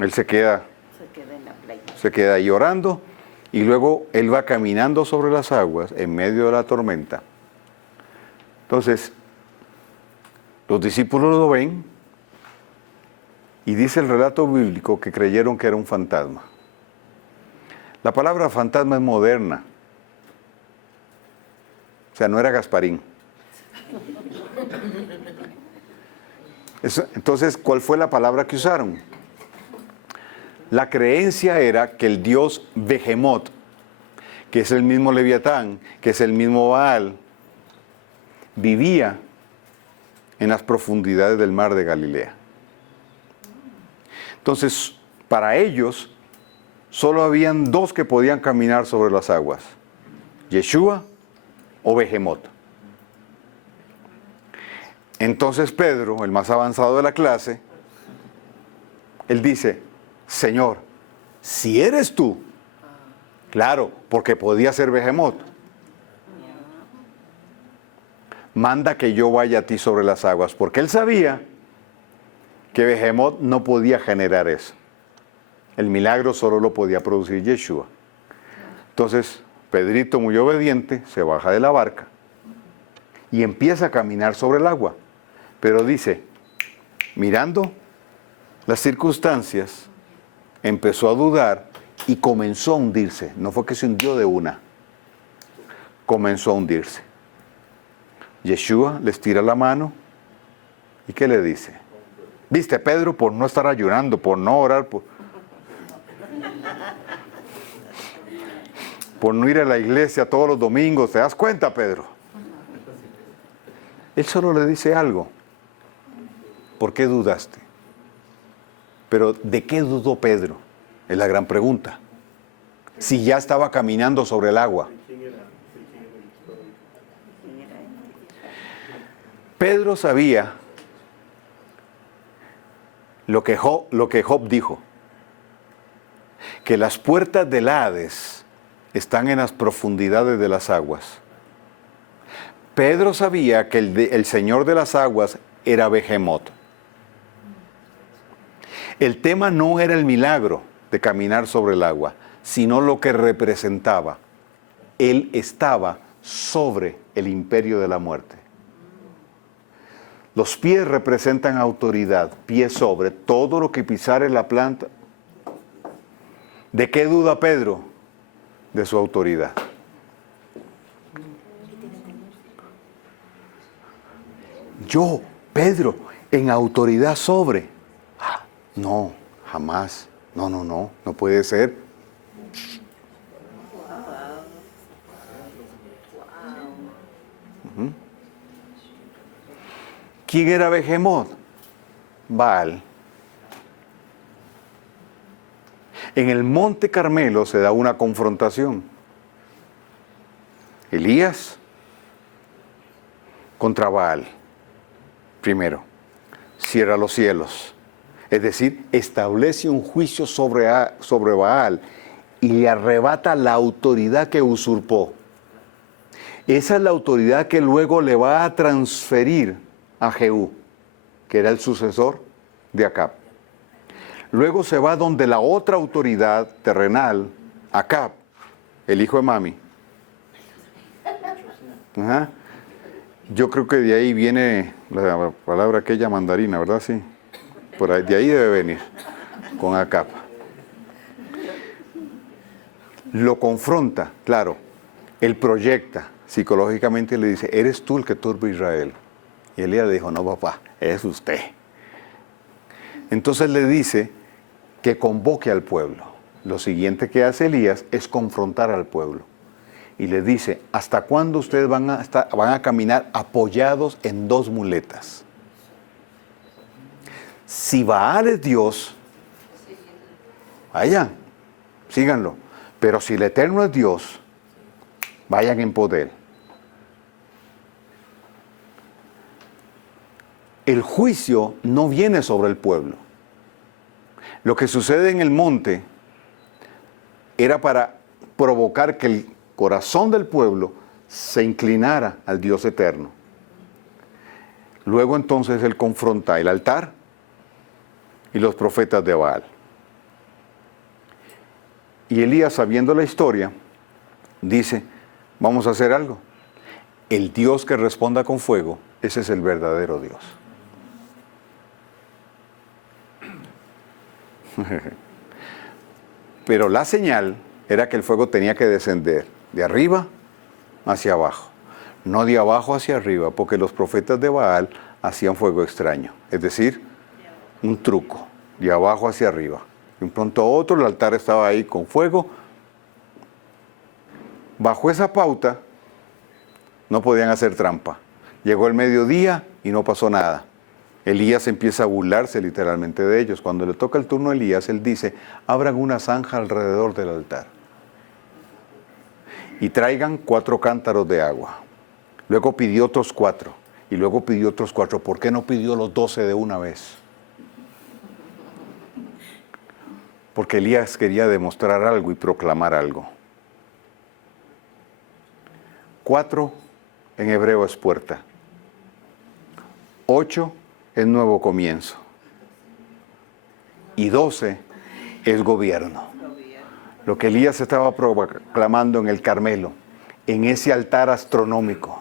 Él se queda en la playa. Se queda ahí orando y luego él va caminando sobre las aguas en medio de la tormenta. Entonces, los discípulos lo ven y dice el relato bíblico que creyeron que era un fantasma. La palabra fantasma es moderna. O sea, no era Gasparín. Entonces, ¿cuál fue la palabra que usaron? La creencia era que el dios Behemoth, que es el mismo Leviatán, que es el mismo Baal, vivía en las profundidades del mar de Galilea. Entonces, para ellos, solo habían 2 que podían caminar sobre las aguas, Yeshua o Behemoth. Entonces Pedro, el más avanzado de la clase, él dice, Señor, si eres tú, claro, porque podía ser Behemoth, manda que yo vaya a ti sobre las aguas, porque él sabía que Behemoth no podía generar eso. El milagro solo lo podía producir Yeshua. Entonces, Pedrito, muy obediente, se baja de la barca y empieza a caminar sobre el agua. Pero dice, mirando las circunstancias, empezó a dudar y comenzó a hundirse. No fue que se hundió de una, comenzó a hundirse. Yeshua les tira la mano y ¿qué le dice? ¿Viste, Pedro, por no estar ayunando, por no orar, por no ir a la iglesia todos los domingos? ¿Te das cuenta, Pedro? Él solo le dice algo. ¿Por qué dudaste? Pero ¿de qué dudó Pedro? Es la gran pregunta. Si ya estaba caminando sobre el agua. Pedro sabía lo que Job dijo, que las puertas del Hades están en las profundidades de las aguas. Pedro sabía que el Señor de las aguas era Behemoth. El tema no era el milagro de caminar sobre el agua, sino lo que representaba. Él estaba sobre el imperio de la muerte. Los pies representan autoridad, pies sobre todo lo que pisare la planta. ¿De qué duda Pedro? De su autoridad. Yo, Pedro, en autoridad sobre. No, jamás. No puede ser. ¿Quién era Behemoth? Baal. En el Monte Carmelo se da una confrontación. Elías contra Baal. Primero, cierra los cielos. Es decir, establece un juicio sobre Baal y le arrebata la autoridad que usurpó. Esa es la autoridad que luego le va a transferir a Jehú, que era el sucesor de Acab. Luego se va donde la otra autoridad terrenal, Acab, el hijo de Mami. Ajá. Yo creo que de ahí viene la palabra aquella mandarina, ¿verdad? Sí. Por ahí, de ahí debe venir, con Acab. Lo confronta, claro. Él proyecta psicológicamente y le dice, ¿eres tú el que turba a Israel? Y Elías le dijo, no, papá, es usted. Entonces le dice que convoque al pueblo. Lo siguiente que hace Elías es confrontar al pueblo. Y le dice, ¿hasta cuándo ustedes van a caminar apoyados en dos muletas? Si Baal es Dios, vayan, síganlo. Pero si el Eterno es Dios, vayan en poder. El juicio no viene sobre el pueblo. Lo que sucede en el monte era para provocar que el corazón del pueblo se inclinara al Dios eterno. Luego entonces él confronta el altar y los profetas de Baal. Y Elías, sabiendo la historia, dice, vamos a hacer algo. El Dios que responda con fuego, ese es el verdadero Dios. Pero la señal era que el fuego tenía que descender de arriba hacia abajo, no de abajo hacia arriba, porque los profetas de Baal hacían fuego extraño, es decir, un truco, de abajo hacia arriba. De un pronto a otro el altar estaba ahí con fuego. Bajo esa pauta no podían hacer trampa. Llegó el mediodía y no pasó nada. Elías empieza a burlarse literalmente de ellos. Cuando le toca el turno a Elías, él dice, abran una zanja alrededor del altar y traigan 4 cántaros de agua. Luego pidió otros 4 y luego pidió otros 4. ¿Por qué no pidió los 12 de una vez? Porque Elías quería demostrar algo y proclamar algo. 4 en hebreo es puerta. 8 es nuevo comienzo. Y 12 es gobierno. Lo que Elías estaba proclamando en el Carmelo, en ese altar astronómico,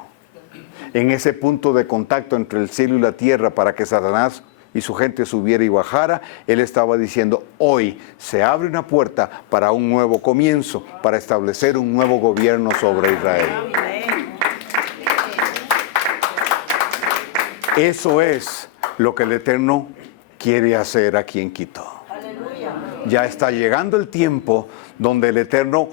en ese punto de contacto entre el cielo y la tierra para que Satanás y su gente subiera y bajara, Él estaba diciendo, hoy se abre una puerta para un nuevo comienzo, para establecer un nuevo gobierno sobre Israel. Eso es lo que el Eterno quiere hacer aquí en Quito. Ya está llegando el tiempo donde el Eterno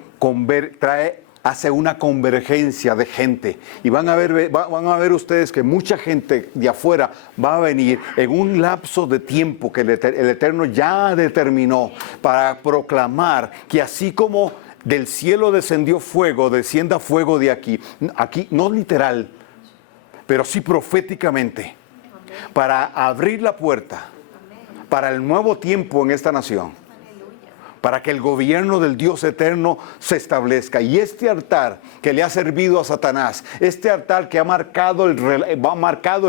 hace una convergencia de gente. Y van a ver ustedes que mucha gente de afuera va a venir en un lapso de tiempo que el Eterno ya determinó para proclamar que así como del cielo descendió fuego, descienda fuego de aquí no literal, pero sí proféticamente, para abrir la puerta para el nuevo tiempo en esta nación, para que el gobierno del Dios eterno se establezca. Y este altar que le ha servido a Satanás, este altar que ha marcado el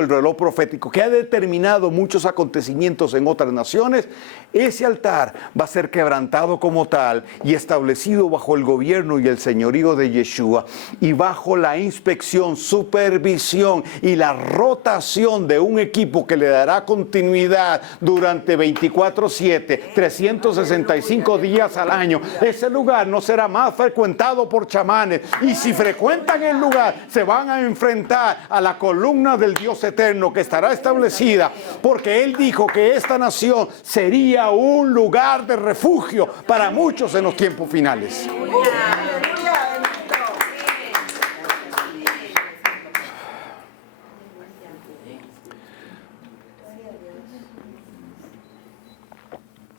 reloj profético, que ha determinado muchos acontecimientos en otras naciones, ese altar va a ser quebrantado como tal y establecido bajo el gobierno y el señorío de Yeshua y bajo la inspección, supervisión y la rotación de un equipo que le dará continuidad durante 24/7, 365 días al año. Ese lugar no será más frecuentado por chamanes, y si frecuentan el lugar se van a enfrentar a la columna del Dios eterno que estará establecida, porque Él dijo que esta nación sería un lugar de refugio para muchos en los tiempos finales.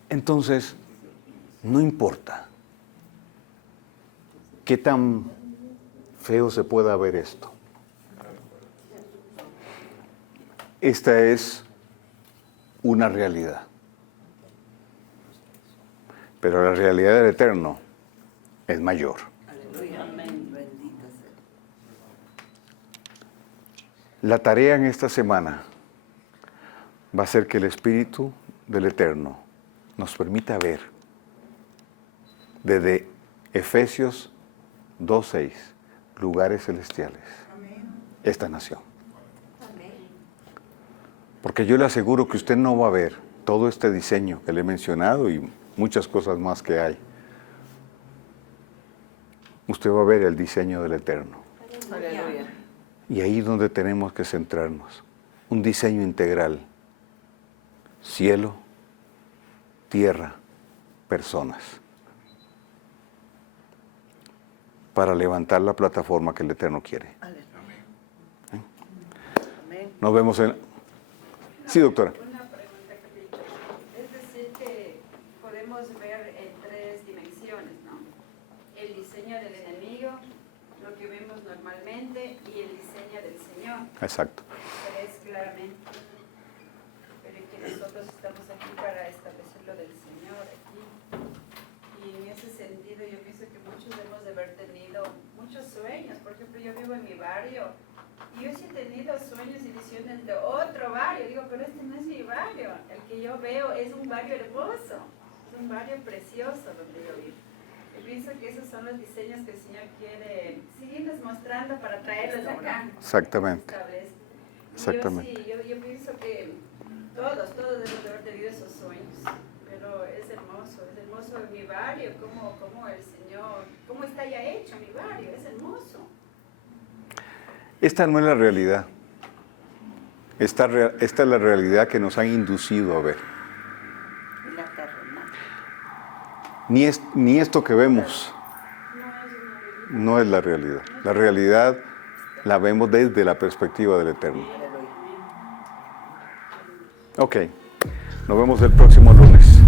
Entonces, no importa qué tan feo se pueda ver esto. Esta es una realidad. Pero la realidad del Eterno es mayor. La tarea en esta semana va a ser que el Espíritu del Eterno nos permita ver desde Efesios 2:6 lugares celestiales, esta nación. Porque yo le aseguro que usted no va a ver todo este diseño que le he mencionado y muchas cosas más que hay. Usted va a ver el diseño del Eterno. Aleluya. Y ahí es donde tenemos que centrarnos. Un diseño integral. Cielo, tierra, personas. Para levantar la plataforma que el Eterno quiere. Nos vemos en... Sí, doctora. Una pregunta, Capito. Es decir, que podemos ver en tres dimensiones, ¿no? El diseño del enemigo, lo que vemos normalmente, y el diseño del Señor. Exacto. Se ve claramente. Pero que nosotros estamos aquí para establecer lo del Señor aquí. Y en ese sentido yo pienso que muchos debemos de haber tenido muchos sueños. Por ejemplo, yo vivo en mi barrio. Y yo sí he tenido sueños y visiones de otro barrio. Digo, pero este no es mi barrio. El que yo veo es un barrio hermoso. Es un barrio precioso donde yo vivo. Yo pienso que esos son los diseños que el Señor quiere seguirnos mostrando para traerlos acá. Exactamente. Exactamente. Yo pienso que todos debemos de haber tenido esos sueños. Pero es hermoso en mi barrio, como el Señor, cómo está ya hecho mi barrio, es hermoso. Esta no es la realidad. Esta es la realidad que nos han inducido a ver. Ni esto que vemos no es la realidad. La realidad la vemos desde la perspectiva del Eterno. Ok, nos vemos el próximo lunes.